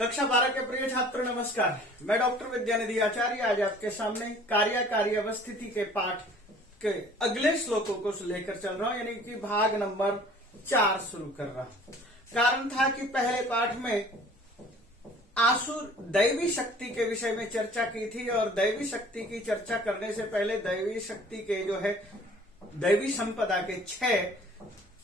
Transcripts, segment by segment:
कक्षा 12 के प्रिय छात्र नमस्कार। मैं डॉक्टर विद्यानिधि आचार्य आज आपके सामने कार्य अवस्थिति के पाठ के अगले श्लोकों को लेकर चल रहा हूं, यानी कि भाग नंबर 4 शुरू कर रहा हूं। कारण था कि पहले पाठ में आसुर दैवी शक्ति के विषय में चर्चा की थी और दैवी शक्ति की चर्चा करने से पहले दैवी शक्ति के जो है दैवी संपदा के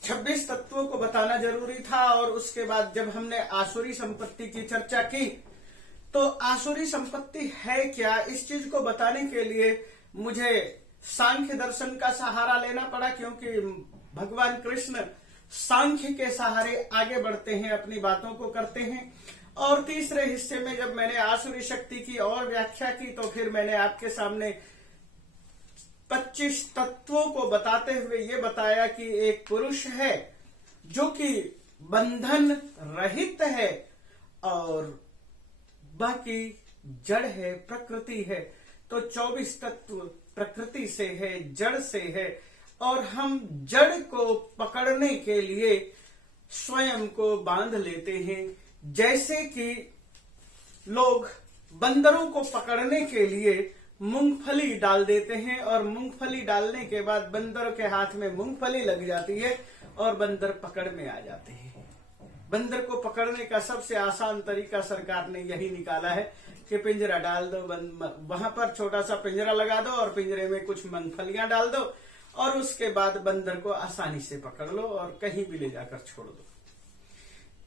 26 तत्वों को बताना जरूरी था। और उसके बाद जब हमने आसुरी संपत्ति की चर्चा की तो आसुरी संपत्ति है क्या, इस चीज को बताने के लिए मुझे सांख्य दर्शन का सहारा लेना पड़ा, क्योंकि भगवान कृष्ण सांख्य के सहारे आगे बढ़ते हैं, अपनी बातों को करते हैं। और तीसरे हिस्से में जब मैंने आसुरी शक्ति की और व्याख्या की तो फिर मैंने आपके सामने 25 तत्वों को बताते हुए ये बताया कि एक पुरुष है जो कि बंधन रहित है और बाकी जड़ है, प्रकृति है। तो 24 तत्व प्रकृति से है, जड़ से है, और हम जड़ को पकड़ने के लिए स्वयं को बांध लेते हैं। जैसे कि लोग बंदरों को पकड़ने के लिए मूंगफली डाल देते हैं और मूंगफली डालने के बाद बंदर के हाथ में मूंगफली लग जाती है और बंदर पकड़ में आ जाते हैं। बंदर को पकड़ने का सबसे आसान तरीका सरकार ने यही निकाला है कि पिंजरा डाल दो, वहां पर छोटा सा पिंजरा लगा दो और पिंजरे में कुछ मूंगफलियां डाल दो और उसके बाद बंदर को आसानी से पकड़ लो और कहीं भी ले जाकर छोड़ दो।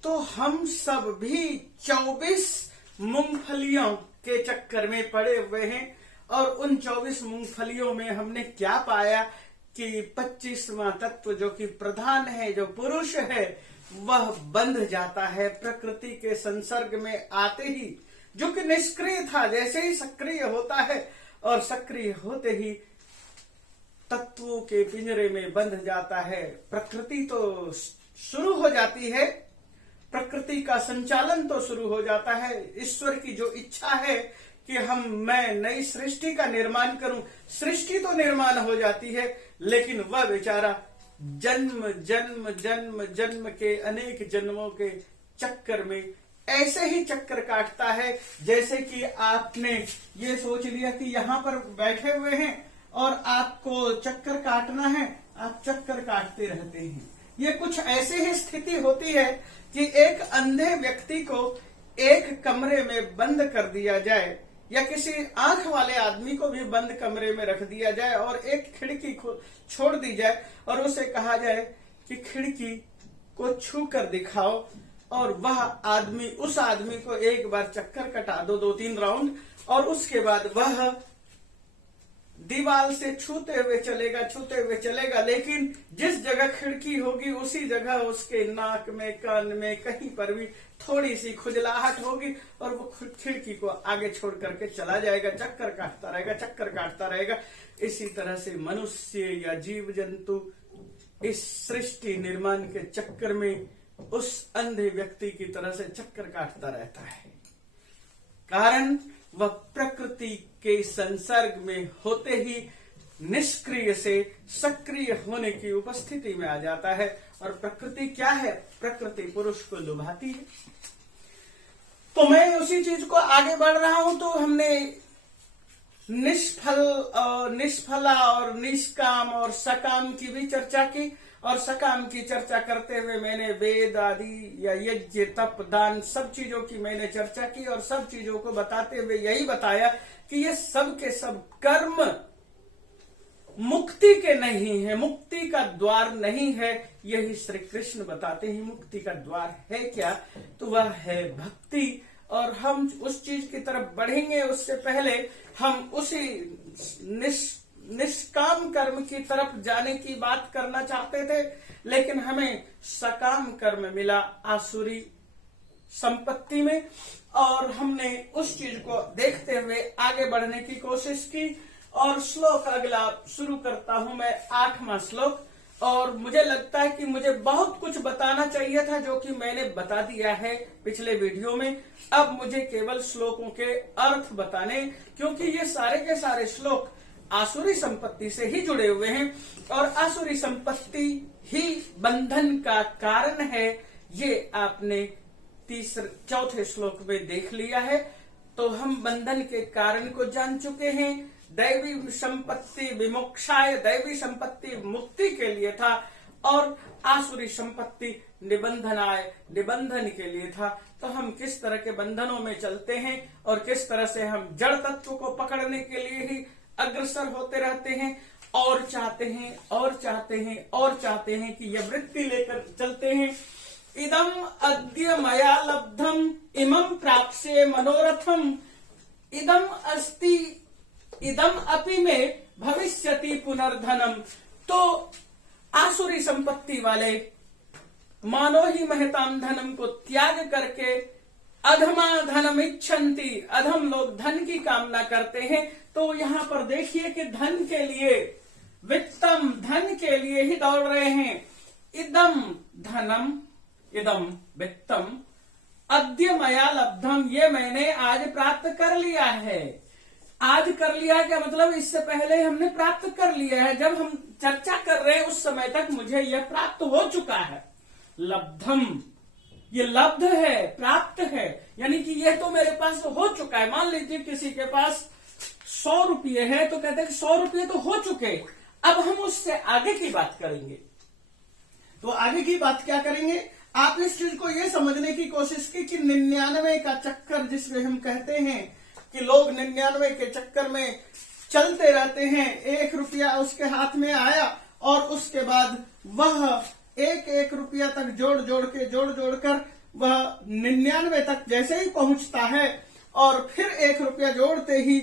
तो हम सब भी 24 मूंगफलियों के चक्कर में पड़े हुए हैं और उन 24 मूंगफलियों में हमने क्या पाया कि 25वां तत्व जो कि प्रधान है, जो पुरुष है, वह बंध जाता है प्रकृति के संसर्ग में आते ही, जो कि निष्क्रिय था, जैसे ही सक्रिय होता है और सक्रिय होते ही तत्वों के पिंजरे में बंध जाता है। प्रकृति तो शुरू हो जाती है, प्रकृति का संचालन तो शुरू हो जाता है। ईश्वर की जो इच्छा है कि मैं नई सृष्टि का निर्माण करूं, सृष्टि तो निर्माण हो जाती है, लेकिन वह बेचारा जन्म जन्म जन्म जन्म के अनेक जन्मों के चक्कर में ऐसे ही चक्कर काटता है जैसे कि आपने ये सोच लिया कि यहाँ पर बैठे हुए हैं और आपको चक्कर काटना है, आप चक्कर काटते रहते हैं। ये कुछ ऐसी ही स्थिति होती है कि एक अंधे व्यक्ति को एक कमरे में बंद कर दिया जाए या किसी आंख वाले आदमी को भी बंद कमरे में रख दिया जाए और एक खिड़की को छोड़ दी जाए और उसे कहा जाए कि खिड़की को छू कर दिखाओ, और वह आदमी, उस आदमी को एक बार चक्कर कटा दो, 2-3 राउंड, और उसके बाद वह दीवार से छूते हुए चलेगा, लेकिन जिस जगह खिड़की होगी उसी जगह उसके नाक में, कान में, कहीं पर भी थोड़ी सी खुजलाहट होगी और वो खिड़की को आगे छोड़ करके चला जाएगा, चक्कर काटता रहेगा। इसी तरह से मनुष्य या जीव जंतु इस सृष्टि निर्माण के चक्कर में उस अंधे व्यक्ति की तरह से चक्कर काटता रहता है। कारण वह प्रकृति के संसर्ग में होते ही निष्क्रिय से सक्रिय होने की उपस्थिति में आ जाता है। और प्रकृति क्या है? प्रकृति पुरुष को लुभाती है। तो मैं उसी चीज को आगे बढ़ रहा हूं। तो हमने निष्फला और निष्काम और सकाम की भी चर्चा की, और सकाम की चर्चा करते हुए मैंने वेद आदि या यज्ञ, तप, दान सब चीजों की मैंने चर्चा की और सब चीजों को बताते हुए यही बताया कि ये सब के सब कर्म मुक्ति के नहीं है, मुक्ति का द्वार नहीं है। यही श्री कृष्ण बताते हैं मुक्ति का द्वार है क्या, तो वह है भक्ति। और हम उस चीज की तरफ बढ़ेंगे उससे पहले हम उसी निष्काम कर्म की तरफ जाने की बात करना चाहते थे, लेकिन हमें सकाम कर्म मिला आसुरी संपत्ति में, और हमने उस चीज को देखते हुए आगे बढ़ने की कोशिश की। और श्लोक अगला शुरू करता हूं मैं, 8वां श्लोक। और मुझे लगता है कि मुझे बहुत कुछ बताना चाहिए था जो कि मैंने बता दिया है पिछले वीडियो में। अब मुझे केवल श्लोकों के अर्थ बताने, क्योंकि ये सारे के सारे श्लोक आसुरी संपत्ति से ही जुड़े हुए हैं और आसुरी संपत्ति ही बंधन का कारण है, ये आपने चौथे श्लोक में देख लिया है। तो हम बंधन के कारण को जान चुके हैं। दैवी संपत्ति विमोक्षाय, दैवी संपत्ति मुक्ति के लिए था और आसुरी संपत्ति निबंधनाय, निबंधन के लिए था। तो हम किस तरह के बंधनों में चलते हैं और किस तरह से हम जड़ तत्व को पकड़ने के लिए ही अग्रसर होते रहते हैं और चाहते हैं और चाहते हैं और चाहते हैं कि यह वृत्ति लेकर चलते हैं। इदम अद्य मया लब्धम इमं प्राप्स्ये मनोरथम, इदम अस्ति इदम अपि में भविष्यति पुनर्धनम। तो आसुरी संपत्ति वाले मानो ही महताम धनम को त्याग करके अधमा धनम इच्छन्ति, अधम लोग धन की कामना करते हैं। तो यहाँ पर देखिए कि धन के लिए, वित्तम धन के लिए ही दौड़ रहे हैं। इदम धनम, इदम वित्तम, अद्य मया लब्धम, ये मैंने आज प्राप्त कर लिया है। आज कर लिया क्या मतलब, इससे पहले हमने प्राप्त कर लिया है। जब हम चर्चा कर रहे हैं उस समय तक मुझे यह प्राप्त हो चुका है। लब्धम, ये लब्ध है, प्राप्त है, यानी कि यह तो मेरे पास हो चुका है। मान लीजिए किसी के पास 100 रुपये है तो कहते हैं 100 रुपये तो हो चुके, अब हम उससे आगे की बात करेंगे। तो आगे की बात क्या करेंगे, आप इस चीज को ये समझने की कोशिश की कि 99 का चक्कर जिसमें हम कहते हैं कि लोग 99 के चक्कर में चलते रहते हैं। 1 रुपया उसके हाथ में आया और उसके बाद वह एक रुपया तक जोड़ जोड़ कर वह 99 तक जैसे ही पहुंचता है और फिर 1 रुपया जोड़ते ही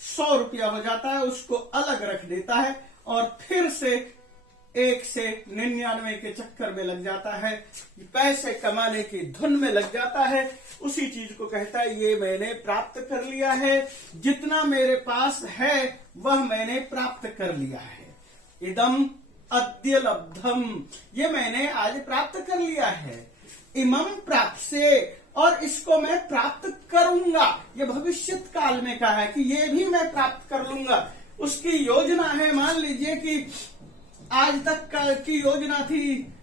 100 रुपया हो जाता है, उसको अलग रख देता है और फिर से 1 से 99 के चक्कर में लग जाता है, पैसे कमाने की धुन में लग जाता है। उसी चीज को कहता है ये मैंने प्राप्त कर लिया है, जितना मेरे पास है वह मैंने प्राप्त कर लिया है। इदम अद्य लब्धम, ये मैंने आज प्राप्त कर लिया है। इमं प्राप्स्ये, और इसको मैं प्राप्त करूंगा। ये भविष्यत काल में कहा है कि ये भी मैं प्राप्त कर लूंगा। उसकी योजना है, मान लीजिए कि आज तक की योजना थी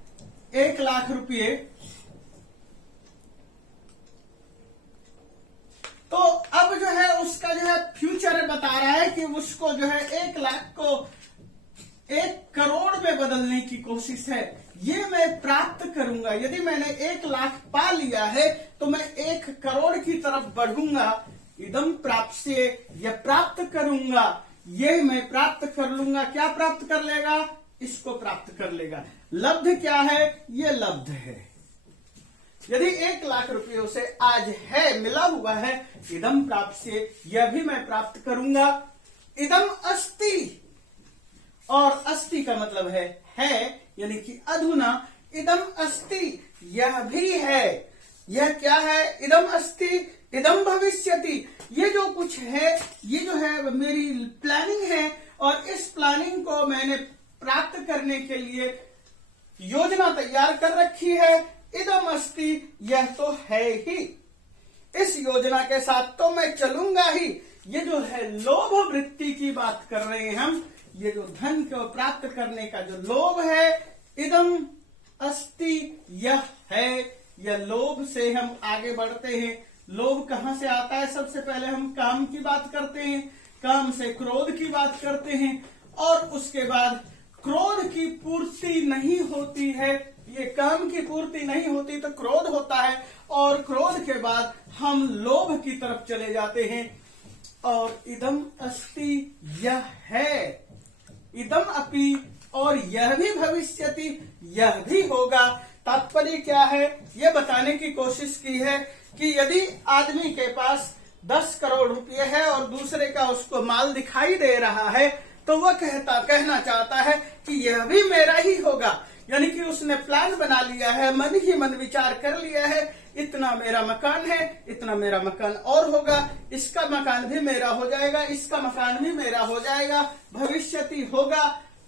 1 लाख रुपये, तो अब जो है उसका जो है फ्यूचर बता रहा है कि उसको जो है 1 लाख को 1 करोड़ में बदलने की कोशिश है। ये मैं प्राप्त करूंगा। यदि मैंने 1 लाख पा लिया है तो मैं 1 करोड़ की तरफ बढ़ूंगा। इदम प्राप्स्ये, यह प्राप्त करूंगा, ये मैं प्राप्त कर लूंगा। क्या प्राप्त कर लेगा, इसको प्राप्त कर लेगा। लब्ध क्या है, ये लब्ध है। यदि 1 लाख रुपयों से आज है, मिला हुआ है, इदम प्राप्स्ये, यह भी मैं प्राप्त करूंगा। इदम अस्ति, और अस्ति का मतलब है यानी कि अधुना। इदम अस्ति, यह भी है। यह क्या है, इदम अस्ति इदम भविष्यति, ये जो कुछ है, ये जो है मेरी प्लानिंग है और इस प्लानिंग को मैंने प्राप्त करने के लिए योजना तैयार कर रखी है। इदम अस्ति, यह तो है ही, इस योजना के साथ तो मैं चलूंगा ही। ये जो है लोभ वृत्ति की बात कर रहे हैं हम, ये जो धन को प्राप्त करने का जो लोभ है, इदम अस्ति, यह है। यह लोभ से हम आगे बढ़ते हैं। लोभ कहां से आता है, सबसे पहले हम काम की बात करते हैं, काम से क्रोध की बात करते हैं और उसके बाद क्रोध की पूर्ति नहीं होती है, ये काम की पूर्ति नहीं होती तो क्रोध होता है और क्रोध के बाद हम लोभ की तरफ चले जाते हैं। और इदम अस्ति, यह है। इदम अपि, और यह भी भविष्यति, यह भी होगा। तात्पर्य क्या है, यह बताने की कोशिश की है कि यदि आदमी के पास 10 करोड़ रुपए है और दूसरे का उसको माल दिखाई दे रहा है तो वह कहना चाहता है कि यह भी मेरा ही होगा। यानी कि उसने प्लान बना लिया है, मन ही मन विचार कर लिया है, इतना मेरा मकान है, इतना मेरा मकान और होगा, इसका मकान भी मेरा हो जाएगा, इसका मकान भी मेरा हो जाएगा, भविष्यति होगा।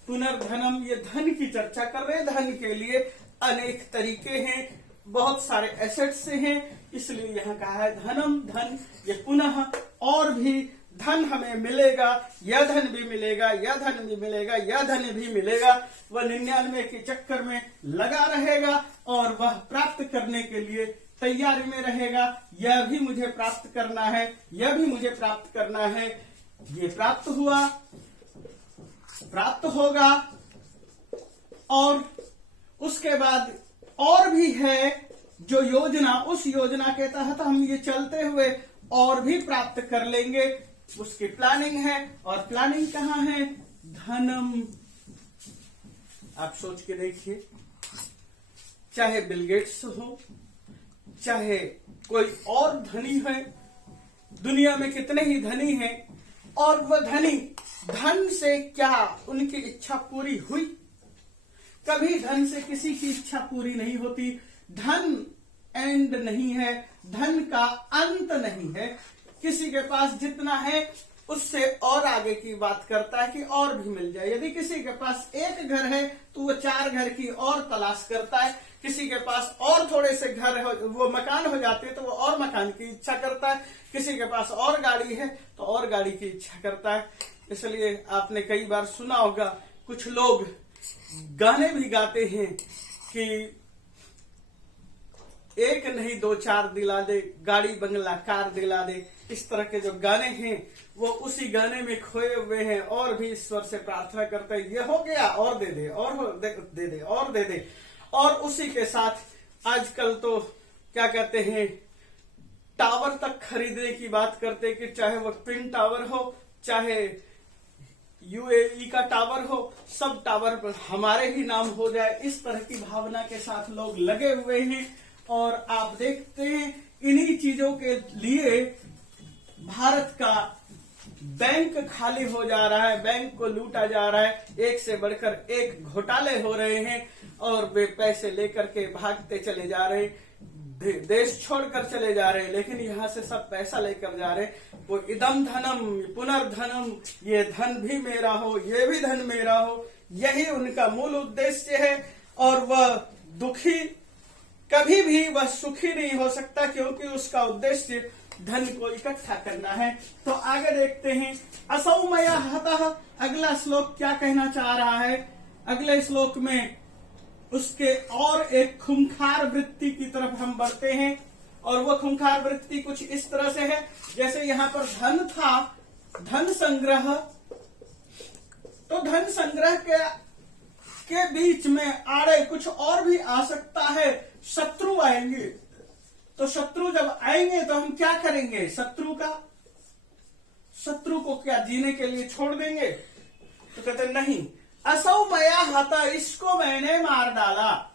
पुनर्धनम, ये धन की चर्चा कर रहे हैं। धन के लिए अनेक तरीके हैं, बहुत सारे एसेट्स हैं, इसलिए यहाँ कहा है धनम, धन। ये पुनः और भी धन हमें मिलेगा, यह धन भी मिलेगा, यह धन भी मिलेगा, यह धन भी मिलेगा। वह 99 के चक्कर में लगा रहेगा और वह प्राप्त करने के लिए तैयारी में रहेगा, यह भी मुझे प्राप्त करना है, यह भी मुझे प्राप्त करना है, ये प्राप्त हुआ, प्राप्त होगा, और उसके बाद और भी है जो योजना, उस योजना के तहत हम ये चलते हुए और भी प्राप्त कर लेंगे, उसकी प्लानिंग है। और प्लानिंग कहाँ है? धनम। आप सोच के देखिए, चाहे बिल गेट्स हो, चाहे कोई और धनी है, दुनिया में कितने ही धनी हैं, और वह धनी धन से क्या उनकी इच्छा पूरी हुई? कभी धन से किसी की इच्छा पूरी नहीं होती। धन एंड नहीं है, धन का अंत नहीं है। किसी के पास जितना है उससे और आगे की बात करता है कि और भी मिल जाए। यदि किसी के पास एक घर है तो वो 4 घर की और तलाश करता है। किसी के पास और थोड़े से घर हो, वो मकान हो जाते हैं तो वो और मकान की इच्छा करता है। किसी के पास और गाड़ी है तो और गाड़ी की इच्छा करता है। इसलिए आपने कई बार सुना होगा, कुछ लोग गाने भी गाते हैं कि एक नहीं 2-4 दिला दे, गाड़ी बंगला कार दिला दे। इस तरह के जो गाने हैं वो उसी गाने में खोए हुए हैं और भी ईश्वर से प्रार्थना करते हैं, ये हो गया और दे दे, और दे दे, और दे दे। और उसी के साथ आजकल तो क्या कहते हैं, टावर तक खरीदने की बात करते हैं कि चाहे वो ट्विन टावर हो, चाहे यूएई का टावर हो, सब टावर पर हमारे ही नाम हो जाए। इस तरह की भावना के साथ लोग लगे हुए हैं। और आप देखते हैं इन्हीं चीजों के लिए भारत का बैंक खाली हो जा रहा है, बैंक को लूटा जा रहा है। एक से बढ़कर एक घोटाले हो रहे हैं और वे पैसे लेकर के भागते चले जा रहे हैं, देश छोड़कर चले जा रहे हैं, लेकिन यहाँ से सब पैसा लेकर जा रहे हैं। वो इदम धनम पुनर्धनम, ये धन भी मेरा हो, ये भी धन मेरा हो, यही उनका मूल उद्देश्य है। और वह दुखी कभी भी वह सुखी नहीं हो सकता, क्योंकि उसका उद्देश्य धन को इकट्ठा करना है। तो आगे देखते हैं, असौ मया हतः। अगला श्लोक क्या कहना चाह रहा है? अगले श्लोक में उसके और एक खूंखार वृत्ति की तरफ हम बढ़ते हैं। और वो खूंखार वृत्ति कुछ इस तरह से है, जैसे यहाँ पर धन था, धन संग्रह, तो धन संग्रह के बीच में आड़े कुछ और भी आ सकता है। शत्रु आएंगे, तो शत्रु जब आएंगे तो हम क्या करेंगे? शत्रु को क्या जीने के लिए छोड़ देंगे? तो कहते नहीं, असौ मया हता, इसको मैंने मार डाला।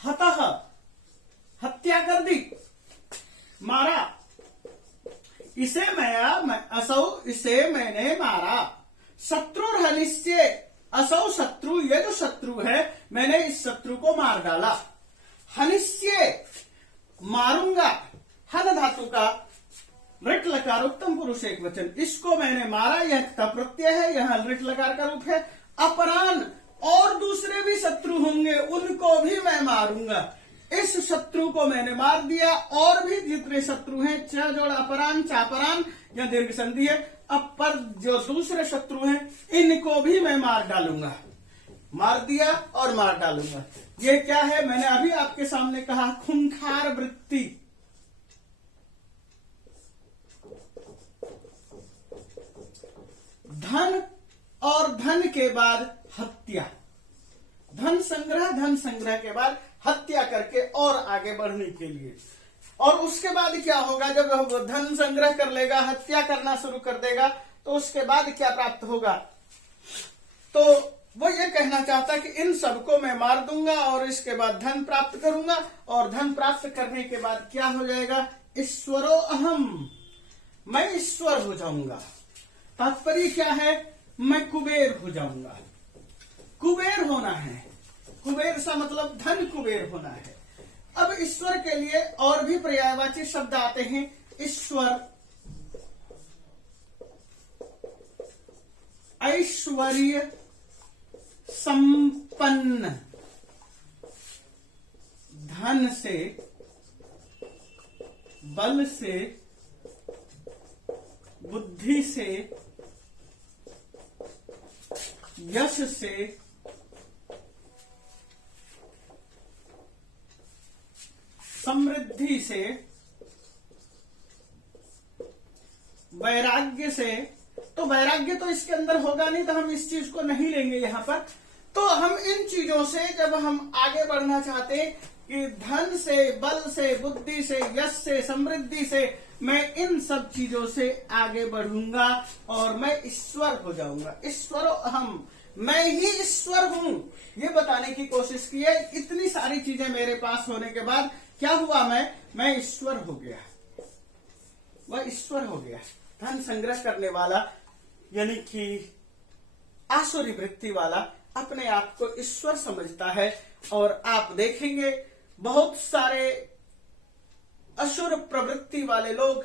हतः, हत्या कर दी, मारा। इसे असौ, इसे मैंने मारा। शत्रु हनिष्ये, असौ शत्रु, ये जो शत्रु है मैंने इस शत्रु को मार डाला। हनिष्ये, मारूंगा। हन धातु का लृट लकार उत्तम पुरुष एक वचन, इसको मैंने मारा, यह प्रत्यय है, यह लृट लकार का रूप है। अपरान, और दूसरे भी शत्रु होंगे, उनको भी मैं मारूंगा। इस शत्रु को मैंने मार दिया, और भी जितने शत्रु हैं, च जोड़ अपरान, चापरान, यह दीर्घ संधि है। अब पर जो दूसरे शत्रु हैं इनको भी मैं मार डालूंगा। मार दिया और मार डालूंगा। ये क्या है? मैंने अभी आपके सामने कहा, खूंखार वृत्ति। धन और धन के बाद हत्या, धन संग्रह के बाद हत्या करके और आगे बढ़ने के लिए। और उसके बाद क्या होगा? जब वह धन संग्रह कर लेगा, हत्या करना शुरू कर देगा, तो उसके बाद क्या प्राप्त होगा? तो वो ये कहना चाहता है कि इन सबको मैं मार दूंगा और इसके बाद धन प्राप्त करूंगा। और धन प्राप्त करने के बाद क्या हो जाएगा? ईश्वरो अहम, मैं ईश्वर हो जाऊंगा। तात्पर्य क्या है? मैं कुबेर हो जाऊंगा। कुबेर होना है, कुबेर सा मतलब धन कुबेर होना है। अब ईश्वर के लिए और भी पर्यायवाची शब्द आते हैं। ईश्वर, ऐश्वर्य संपन्न, धन से, बल से, बुद्धि से, यश से, समृद्धि बुद्धि से, वैराग्य से, तो वैराग्य तो इसके अंदर होगा नहीं, तो हम इस चीज को नहीं लेंगे यहां पर। तो हम इन चीजों से जब हम आगे बढ़ना चाहते हैं कि धन से, बल से, बुद्धि से, यश से, समृद्धि से, मैं इन सब चीजों से आगे बढ़ूंगा और मैं ईश्वर हो जाऊंगा। ईश्वर अहम, मैं ही ईश्वर हूं, ये बताने की कोशिश की है। इतनी सारी चीजें मेरे पास होने के बाद क्या हुआ, मैं ईश्वर हो गया, वह ईश्वर हो गया। धन संग्रह करने वाला यानी कि आसुरी वृत्ति वाला अपने आप को ईश्वर समझता है। और आप देखेंगे बहुत सारे असुर प्रवृत्ति वाले लोग,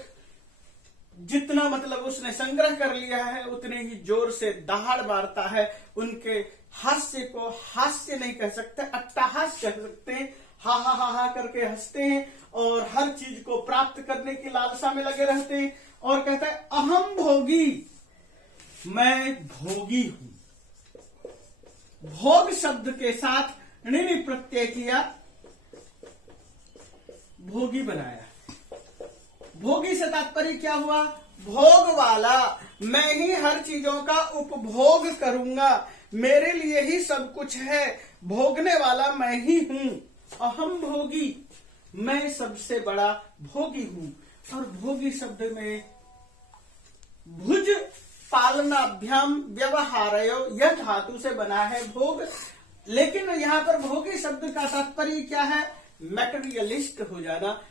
जितना मतलब उसने संग्रह कर लिया है उतने ही जोर से दहाड़ मारता है। उनके हास्य को हास्य नहीं कह सकते, अट्टहास कह सकते हैं। हा हा हा हा करके हंसते हैं और हर चीज को प्राप्त करने की लालसा में लगे रहते हैं। और कहता है अहम भोगी, मैं भोगी हूं। भोग शब्द के साथ णिनि प्रत्यय किया, भोगी बनाया। भोगी से तात्पर्य क्या हुआ, भोग वाला। मैं ही हर चीजों का उपभोग करूंगा, मेरे लिए ही सब कुछ है, भोगने वाला मैं ही हूं। अहम भोगी, मैं सबसे बड़ा भोगी हूं। और भोगी शब्द में भुज पालनाभ्याम व्यवहारयो, यह धातु से बना है भोग। लेकिन यहां पर भोगी शब्द का तात्पर्य क्या है, मैटेरियलिस्ट हो जाना।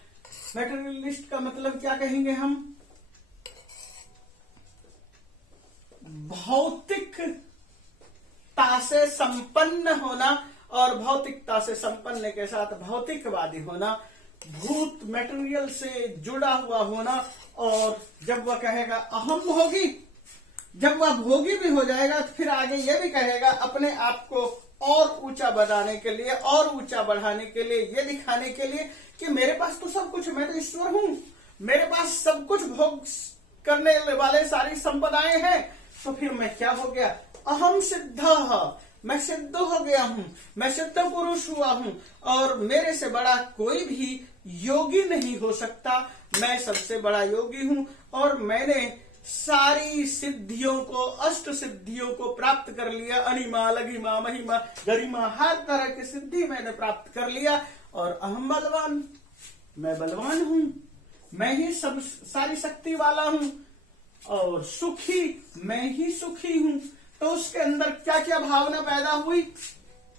मैटेरियलिस्ट का मतलब क्या कहेंगे हम, भौतिकता से संपन्न होना। और भौतिकता से संपन्न के साथ भौतिकवादी होना, भूत मैटेरियल से जुड़ा हुआ होना। और जब वह कहेगा अहम भोगी, जब वह भोगी भी हो जाएगा तो फिर आगे यह भी कहेगा अपने आप को और ऊंचा बनाने के लिए, और ऊंचा बढ़ाने के लिए, ये दिखाने के लिए कि मेरे पास तो सब कुछ, मैं तो ईश्वर हूं, मेरे पास सब कुछ भोग करने वाले सारी संपदाएं हैं। तो फिर मैं क्या हो गया, अहम सिद्ध, मैं सिद्ध हो गया हूं, मैं सिद्ध पुरुष हुआ हूं। और मेरे से बड़ा कोई भी योगी नहीं हो सकता, मैं सबसे बड़ा योगी हूं। और मैंने सारी सिद्धियों को, अष्ट सिद्धियों को प्राप्त कर लिया। अनिमा, लघिमा, महिमा, गरिमा, हर तरह की सिद्धि मैंने प्राप्त कर लिया। और अहम बलवान, मैं बलवान हूं, मैं ही सब सारी शक्ति वाला हूं। और सुखी, मैं ही सुखी हूं। तो उसके अंदर क्या क्या भावना पैदा हुई,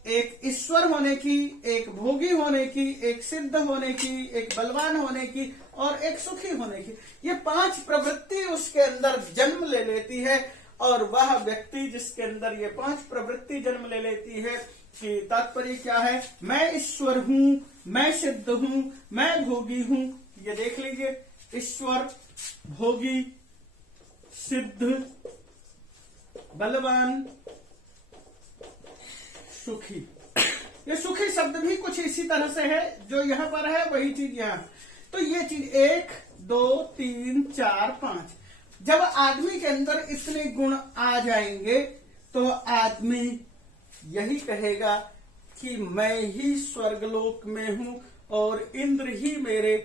एक ईश्वर होने की, एक भोगी होने की, एक सिद्ध होने की, एक बलवान होने की और एक सुखी होने की। ये 5 प्रवृत्ति उसके अंदर जन्म ले लेती है। और वह व्यक्ति जिसके अंदर ये 5 प्रवृत्ति जन्म ले लेती है कि तात्पर्य क्या है, मैं ईश्वर हूं, मैं सिद्ध हूं, मैं भोगी हूं। ये देख लीजिए, ईश्वर, भोगी, सिद्ध, बलवान, सुखी। ये सुखी शब्द भी कुछ इसी तरह से है, जो यहां पर है वही चीज यहां। तो ये चीज 1, 2, 3, 4, 5, जब आदमी के अंदर इतने गुण आ जाएंगे तो आदमी यही कहेगा कि मैं ही स्वर्गलोक में हूं और इंद्र ही मेरे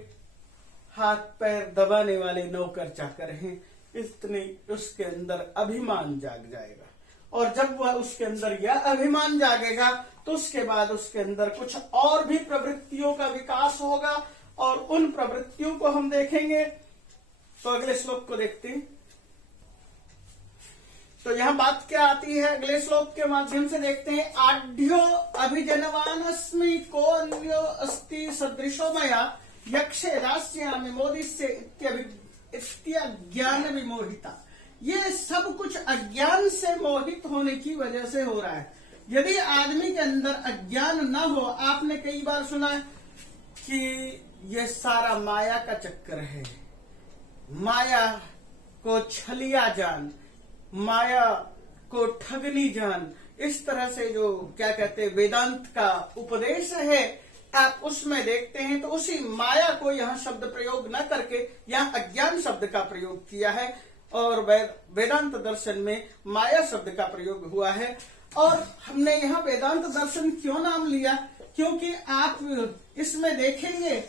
हाथ पैर दबाने वाले नौकर चाकर हैं। इतने उसके अंदर अभिमान जाग जाएगा। और जब वह उसके अंदर यह अभिमान जागेगा तो उसके बाद उसके अंदर कुछ और भी प्रवृत्तियों का विकास होगा। और उन प्रवृत्तियों को हम देखेंगे। तो अगले श्लोक को देखते हैं। तो यहां बात क्या आती है, अगले श्लोक के माध्यम से देखते हैं। आढ्यो अभिजनवान अस्मि को अन्यो अस्ति सदृशो मया यक्षे दास्यामि मोदिष्ये इत्यज्ञान विमोहिता। ये सब कुछ अज्ञान से मोहित होने की वजह से हो रहा है। यदि आदमी के अंदर अज्ञान न हो, आपने कई बार सुना कि ये सारा माया का चक्कर है, माया को छलिया जान, माया को ठगनी जान, इस तरह से जो क्या कहते हैं वेदांत का उपदेश है, आप उसमें देखते हैं तो उसी माया को यहाँ शब्द प्रयोग न करके यहाँ अज्ञान शब्द का प्रयोग किया है। और वेदांत दर्शन में माया शब्द का प्रयोग हुआ है। और हमने यहाँ वेदांत दर्शन क्यों नाम लिया, क्योंकि आप इसमें देखेंगे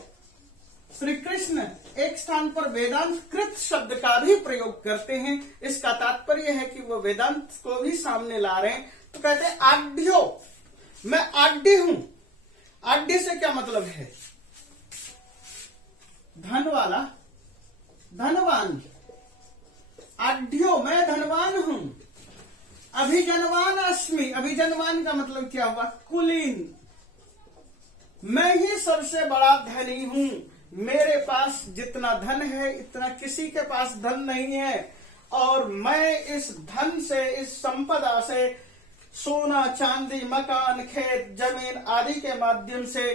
श्री कृष्ण एक स्थान पर वेदांत कृत शब्द का भी प्रयोग करते हैं। इसका तात्पर्य है कि वो वेदांत को भी सामने ला रहे हैं। तो कहते हैं आढ्यो, मैं आढ्य हूं। आढ्य से क्या मतलब है? धन वाला, धनवान। आढ्यो, मैं धनवान हूं। अभिजनवान अस्मि, अभिजनवान का मतलब क्या हुआ? कुलीन। मैं ही सबसे बड़ा धनी हूं। मेरे पास जितना धन है इतना किसी के पास धन नहीं है। और मैं इस धन से, इस संपदा से सोना, चांदी, मकान, खेत, जमीन आदि के माध्यम से,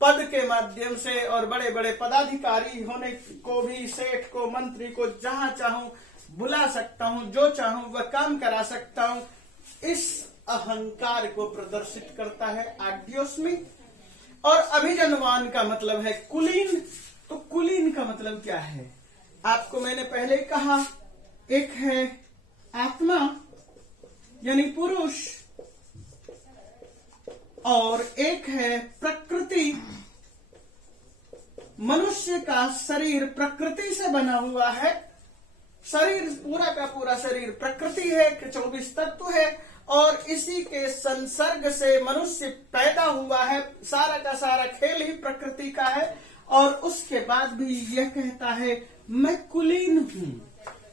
पद के माध्यम से और बड़े बड़े पदाधिकारी होने को भी, सेठ को, मंत्री को जहां चाहूं बुला सकता हूं, जो चाहूं वह काम करा सकता हूं। इस अहंकार को प्रदर्शित करता है आढ्योस्मि। और अभिजनवान का मतलब है कुलीन। तो कुलीन का मतलब क्या है? आपको मैंने पहले कहा, एक है आत्मा यानी पुरुष, और एक है प्रकृति। मनुष्य का शरीर प्रकृति से बना हुआ है। शरीर, पूरा का पूरा शरीर प्रकृति है, 24 तत्व है, और इसी के संसर्ग से मनुष्य पैदा हुआ है। सारा का सारा खेल ही प्रकृति का है। और उसके बाद भी यह कहता है मैं कुलीन हूं।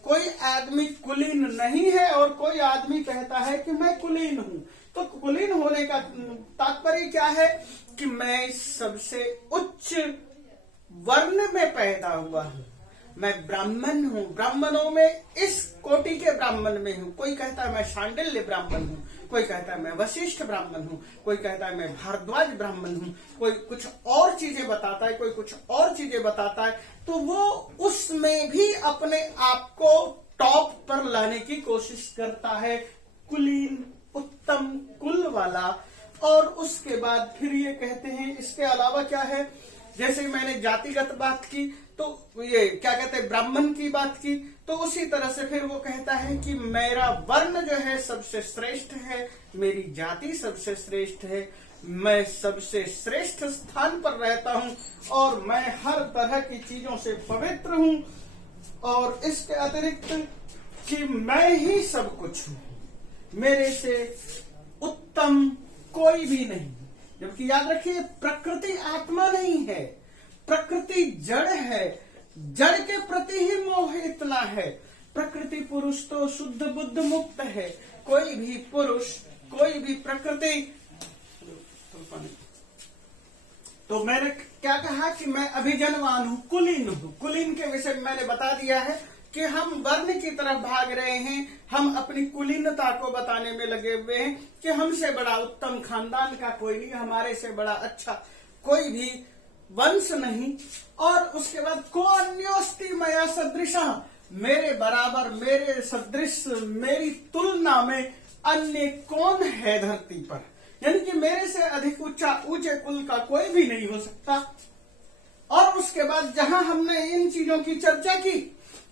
कोई आदमी कुलीन नहीं है और कोई आदमी कहता है कि मैं कुलीन हूं। तो कुलीन होने का तात्पर्य क्या है? कि मैं सबसे उच्च वर्ण में पैदा हुआ हूं। मैं ब्राह्मण हूं। ब्राह्मणों में इस कोटि के ब्राह्मण में हूं। कोई कहता है मैं शांडिल्य ब्राह्मण हूं, कोई कहता है मैं वशिष्ठ ब्राह्मण हूं, कोई कहता है मैं भारद्वाज ब्राह्मण हूं, कोई कुछ और चीजें बताता है, कोई कुछ और चीजें बताता है। तो वो उसमें भी अपने आप को टॉप पर लाने की कोशिश करता है, कुलीन, उत्तम कुल वाला। और उसके बाद फिर ये कहते हैं इसके अलावा क्या है? जैसे मैंने जातिगत बात की, तो ये क्या कहते हैं, ब्राह्मण की बात की, तो उसी तरह से फिर वो कहता है कि मेरा वर्ण जो है सबसे श्रेष्ठ है, मेरी जाति सबसे श्रेष्ठ है, मैं सबसे श्रेष्ठ स्थान पर रहता हूं, और मैं हर तरह की चीजों से पवित्र हूं, और इसके अतिरिक्त कि मैं ही सब कुछ हूं, मेरे से उत्तम कोई भी नहीं। जबकि याद रखिए, प्रकृति आत्मा नहीं है, प्रकृति जड़ है। जड़ के प्रति ही मोह इतना है। प्रकृति पुरुष तो शुद्ध बुद्ध मुक्त है। कोई भी पुरुष, कोई भी प्रकृति। तो मैंने क्या कहा कि मैं अभिजनवान हूं, कुलीन हूं। कुलीन के विषय में मैंने बता दिया है कि हम वर्ण की तरफ भाग रहे हैं। हम अपनी कुलीनता को बताने में लगे हुए हैं कि हमसे बड़ा उत्तम खानदान का कोई नहीं, हमारे से बड़ा अच्छा कोई भी वंश नहीं। और उसके बाद को अन्योस्ति मया सदृश, मेरे बराबर, मेरे सदृश, मेरी तुलना में अन्य कौन है धरती पर? यानी कि मेरे से अधिक ऊंचे कुल का कोई भी नहीं हो सकता। और उसके बाद जहां हमने इन चीजों की चर्चा की,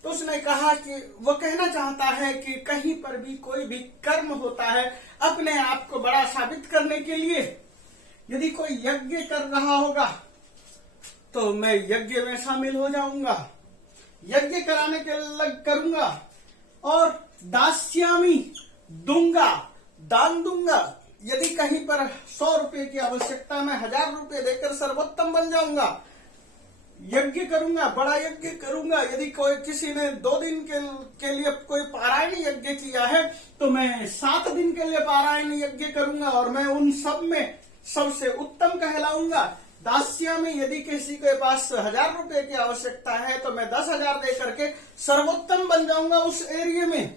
तो उसने कहा कि वो कहना चाहता है कि कहीं पर भी कोई भी कर्म होता है अपने आप को बड़ा साबित करने के लिए। यदि कोई यज्ञ कर रहा होगा तो मैं यज्ञ में शामिल हो जाऊंगा, यज्ञ कराने के लग करूंगा, और दास्यामी, दूंगा, दान दूंगा। यदि कहीं पर 100 रुपए की आवश्यकता में 1000 रुपए देकर सर्वोत्तम बन जाऊंगा। यज्ञ करूंगा, बड़ा यज्ञ करूंगा। यदि कोई किसी ने 2 दिन के लिए कोई पारायण यज्ञ किया है तो मैं 7 दिन के लिए पारायण यज्ञ करूंगा, और मैं उन सब में सबसे उत्तम कहलाऊंगा। दास्या में यदि किसी के पास 1000 रुपए की आवश्यकता है तो मैं 10,000 दे करके सर्वोत्तम बन जाऊंगा उस एरिया में।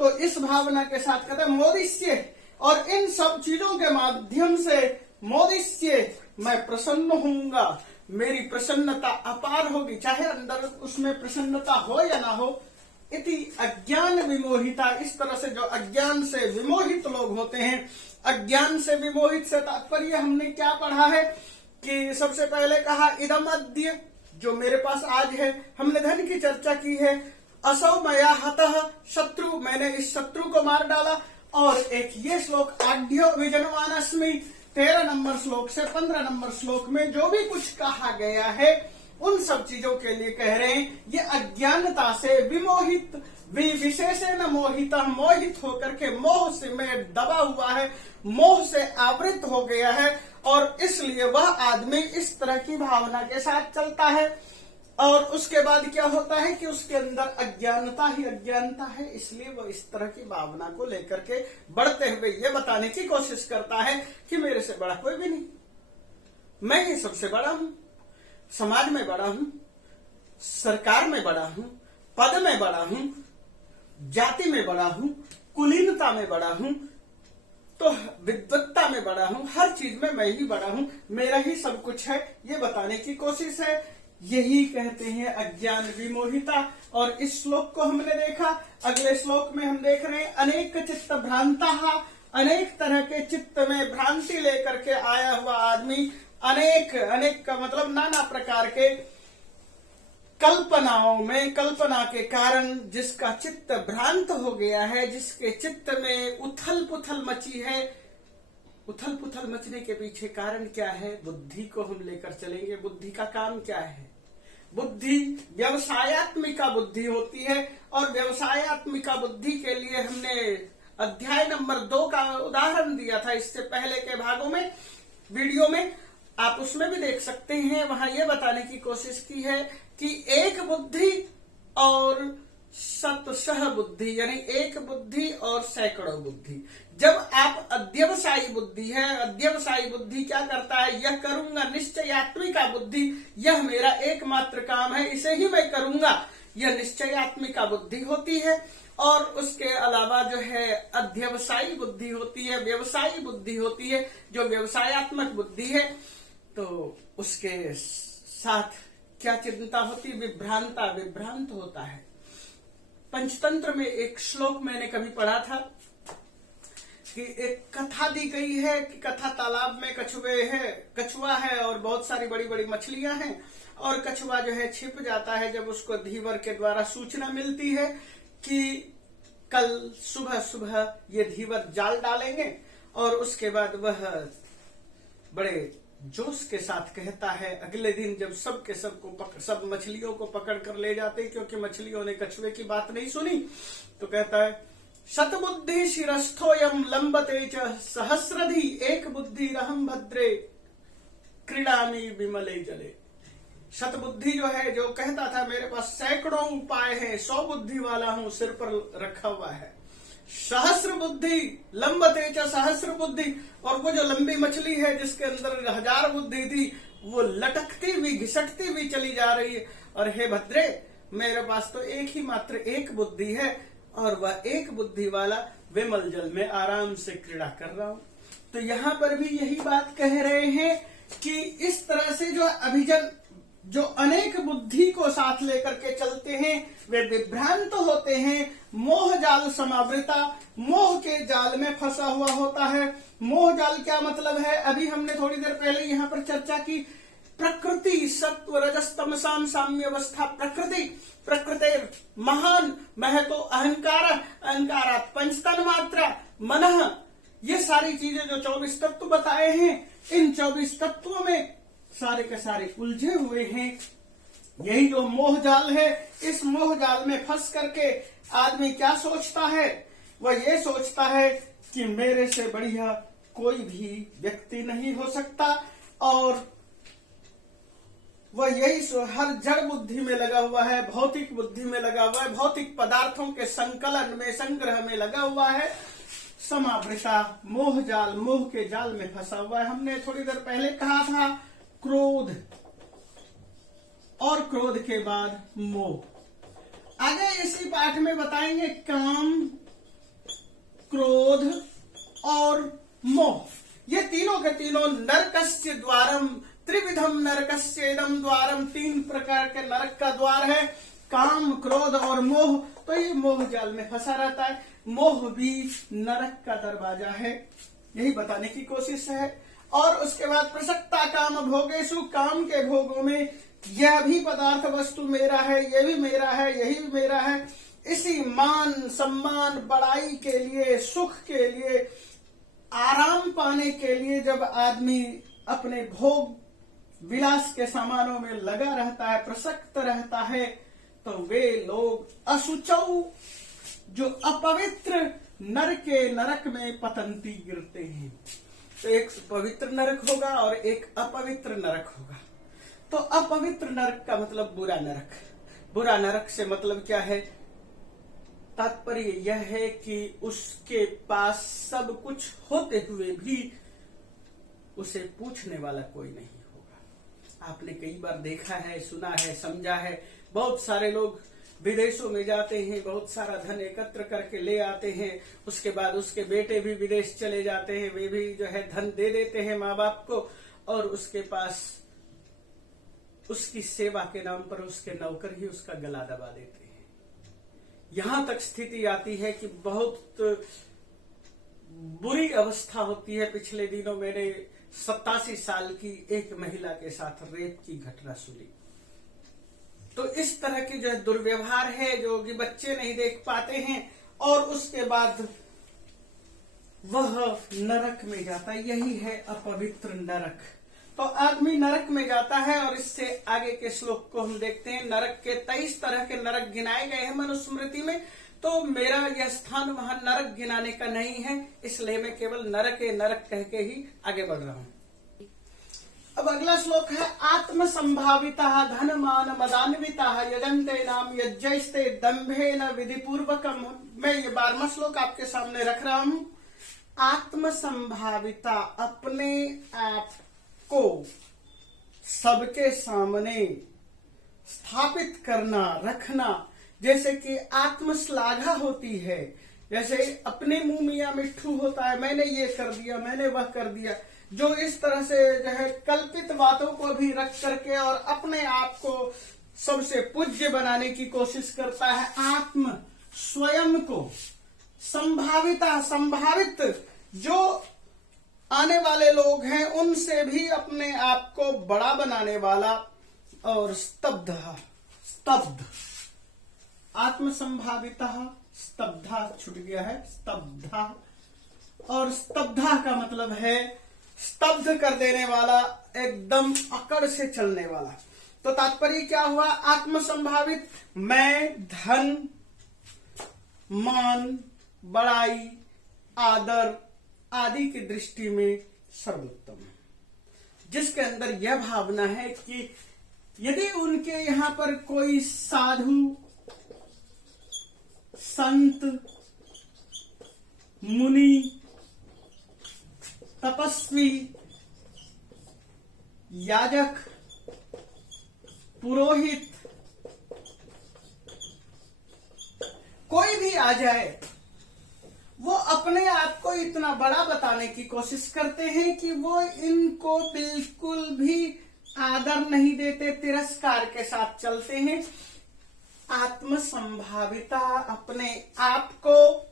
तो इस भावना के साथ कहते हैं मोदिष्य, और इन सब चीजों के माध्यम से मोदिष्य, मैं प्रसन्न होऊंगा, मेरी प्रसन्नता अपार होगी, चाहे अंदर उसमें प्रसन्नता हो या ना हो। इति अज्ञान विमोहिता, इस तरह से जो अज्ञान से विमोहित लोग होते हैं, अज्ञान से विमोहित से तात्पर्य हमने क्या पढ़ा है कि सबसे पहले कहा इदम अद्य, जो मेरे पास आज है। हमने धन की चर्चा की है। असौ मया हतः शत्रु, मैंने इस शत्रु को मार डाला। और एक ये श्लोक आढ्यो विजनवान अस्मि, 13 नंबर श्लोक से 15 नंबर श्लोक में जो भी कुछ कहा गया है उन सब चीजों के लिए कह रहे हैं ये अज्ञानता से विमोहित विशेषेण मोहित मोहित होकर के मोह से में दबा हुआ है, मोह से आवृत हो गया है और इसलिए वह आदमी इस तरह की भावना के साथ चलता है। और उसके बाद क्या होता है कि उसके अंदर अज्ञानता ही अज्ञानता है, इसलिए वो इस तरह की भावना को लेकर के बढ़ते हुए ये बताने की कोशिश करता है कि मेरे से बड़ा कोई भी नहीं, मैं ही सबसे बड़ा हूं, समाज में बड़ा हूं, सरकार में बड़ा हूं, पद में बड़ा हूं, जाति में बड़ा हूं, कुलीनता में बड़ा हूं, तो विद्वत्ता में बड़ा हूं, हर चीज में मैं ही बड़ा हूं, मेरा ही सब कुछ है, ये बताने की कोशिश है। यही कहते हैं अज्ञान विमोहिता। और इस श्लोक को हमने देखा। अगले श्लोक में हम देख रहे हैं अनेक चित्त भ्रांता, अनेक तरह के चित्त में भ्रांति लेकर के आया हुआ आदमी, अनेक अनेक का मतलब नाना प्रकार के कल्पनाओं में, कल्पना के कारण जिसका चित्त भ्रांत हो गया है, जिसके चित्त में उथल पुथल मची है। उथल पुथल मचने के पीछे कारण क्या है? बुद्धि को हम लेकर चलेंगे। बुद्धि का काम क्या है? बुद्धि व्यवसायत्मिका बुद्धि होती है और व्यवसायत्मिका बुद्धि के लिए हमने अध्याय नंबर 2 का उदाहरण दिया था इससे पहले के भागों में, वीडियो में, आप उसमें भी देख सकते हैं। वहां यह बताने की कोशिश की है कि एक बुद्धि और शतशः बुद्धि, यानी एक बुद्धि और सैकड़ों बुद्धि। जब आप अध्यवसायी बुद्धि है, अध्यवसायी बुद्धि क्या करता है? यह करूंगा, निश्चयात्मिका बुद्धि, यह मेरा एकमात्र काम है, इसे ही मैं करूंगा, यह निश्चयात्मिका बुद्धि होती है। और उसके अलावा जो है अध्यवसायी बुद्धि होती है, व्यवसायी बुद्धि होती है, जो व्यवसायत्मक बुद्धि है। तो उसके साथ क्या चिंता होती? विभ्रांत होता है। पंचतंत्र में एक श्लोक मैंने कभी पढ़ा था कि एक कथा दी गई है कि कथा तालाब में कछुआ है और बहुत सारी बड़ी बड़ी मछलियां हैं और कछुआ जो है छिप जाता है जब उसको धीवर के द्वारा सूचना मिलती है कि कल सुबह सुबह ये धीवर जाल डालेंगे। और उसके बाद वह बड़े जोश के साथ कहता है, अगले दिन जब सब मछलियों को पकड़ कर ले जाते, क्योंकि मछलियों ने कछुए की बात नहीं सुनी, तो कहता है शतबुद्धि शिरस्थोयम लंबते च सहस्रधि एक बुद्धि रहम भद्रे क्रीडामी विमले जले। शतबुद्धि जो है, जो कहता था मेरे पास सैकड़ों उपाय हैं, 100 बुद्धि वाला हूं, सिर पर रखा हुआ है। सहस्र बुद्धि लंबते च सहस्र बुद्धि, और वो जो लंबी मछली है जिसके अंदर 1000 बुद्धि थी, वो लटकती भी घिसटती भी चली जा रही है। और हे भद्रे, मेरे पास तो एक ही मात्र एक बुद्धि है और वह एक बुद्धि वाला विमल जल में आराम से क्रीड़ा कर रहा हूं। तो यहाँ पर भी यही बात कह रहे हैं कि इस तरह से जो अभिजन जो अनेक बुद्धि को साथ लेकर के चलते हैं वे विभ्रांत होते हैं, मोह जाल समावृता, मोह के जाल में फंसा हुआ होता है। मोह जाल क्या मतलब है? अभी हमने थोड़ी देर पहले यहाँ पर चर्चा की। प्रकृति सत्व रजस तमसाम साम्य अवस्था प्रकृति महान महतो अहंकार अहंकारात पंचतन मात्रा मनः, ये सारी चीजें जो 24 तत्व बताए हैं, इन 24 तत्वों में सारे के सारे उलझे हुए हैं। यही जो मोह जाल है, इस मोह जाल में फंस करके आदमी क्या सोचता है? वह ये सोचता है कि मेरे से बढ़िया कोई भी व्यक्ति नहीं हो सकता, और वह यही हर जड़ बुद्धि में लगा हुआ है, भौतिक बुद्धि में लगा हुआ है, भौतिक पदार्थों के संकलन में, संग्रह में लगा हुआ है। समावृता मोह जाल, मोह के जाल में फंसा हुआ है। हमने थोड़ी देर पहले कहा था क्रोध, और क्रोध के बाद मोह। आगे इसी पाठ में बताएंगे काम, क्रोध और मोह, ये तीनों के तीनों नरकस्य द्वारम त्रिविधम नरकस्येदम द्वारम, 3 प्रकार के नरक का द्वार है, काम, क्रोध और मोह। तो ये मोह जाल में फंसा रहता है। मोह भी नरक का दरवाजा है, यही बताने की कोशिश है। और उसके बाद प्रसक्ता काम भोगेशु, काम के भोगों में यह भी पदार्थ वस्तु मेरा है, ये भी मेरा है, यही भी मेरा है। इसी मान सम्मान बड़ाई के लिए, सुख के लिए, आराम पाने के लिए जब आदमी अपने भोग विलास के सामानों में लगा रहता है, प्रसक्त रहता है, तो वे लोग अशुचौ, जो अपवित्र नरक में पतंती गिरते हैं। तो एक पवित्र नरक होगा और एक अपवित्र नरक होगा। तो अपवित्र नरक का मतलब बुरा नरक। बुरा नरक से मतलब क्या है? तात्पर्य यह है कि उसके पास सब कुछ होते हुए भी उसे पूछने वाला कोई नहीं होगा। आपने कई बार देखा है, सुना है, समझा है, बहुत सारे लोग विदेशों में जाते हैं, बहुत सारा धन एकत्र करके ले आते हैं, उसके बाद उसके बेटे भी विदेश चले जाते हैं, वे भी जो है धन दे देते हैं माँ बाप को, और उसके पास उसकी सेवा के नाम पर उसके नौकर ही उसका गला दबा देते हैं। यहां तक स्थिति आती है कि बहुत बुरी अवस्था होती है। पिछले दिनों मैंने 87 साल की एक महिला के साथ रेप की घटना सुनी। तो इस तरह की जो दुर्व्यवहार है, जो कि बच्चे नहीं देख पाते हैं और उसके बाद वह नरक में जाता है, यही है अपवित्र नरक। तो आदमी नरक में जाता है, और इससे आगे के श्लोक को हम देखते हैं। नरक के 23 तरह के नरक गिनाए गए हैं मनुस्मृति में। तो मेरा यह स्थान वहां नरक गिनाने का नहीं है, इसलिए मैं केवल नरक कह के ही आगे बढ़ रहा हूं। अब अगला श्लोक है आत्म संभाविता धन मान मदान्विता यजन्ते नाम यज्ञस्ते दंभेन विधि पूर्वकम। मैं ये 12वां श्लोक आपके सामने रख रहा हूं। आत्म संभाविता, अपने आप को सबके सामने स्थापित करना, रखना। जैसे कि आत्मश्लाघा होती है, जैसे अपने मुंह मियां मिट्ठू होता है, मैंने ये कर दिया, मैंने वह कर दिया। जो इस तरह से जो है कल्पित बातों को भी रख करके और अपने आप को सबसे पूज्य बनाने की कोशिश करता है, आत्म स्वयं को संभाविता, संभावित जो आने वाले लोग हैं उनसे भी अपने आप को बड़ा बनाने वाला, और स्तब्ध, आत्म संभाविता, स्तब्धा छूट गया है, स्तब्धा। और स्तब्धा का मतलब है स्तब्ध कर देने वाला, एकदम अकड़ से चलने वाला। तो तात्पर्य क्या हुआ? आत्म संभावित, मैं धन, मान, बड़ाई, आदर आदि की दृष्टि में सर्वोत्तम, जिसके अंदर यह भावना है कि यदि उनके यहां पर कोई साधु, संत, मुनि, तपस्वी, याजक, पुरोहित कोई भी आ जाए, वो अपने आप को इतना बड़ा बताने की कोशिश करते हैं कि वो इनको बिल्कुल भी आदर नहीं देते, तिरस्कार के साथ चलते हैं। आत्म संभाविता, अपने आप को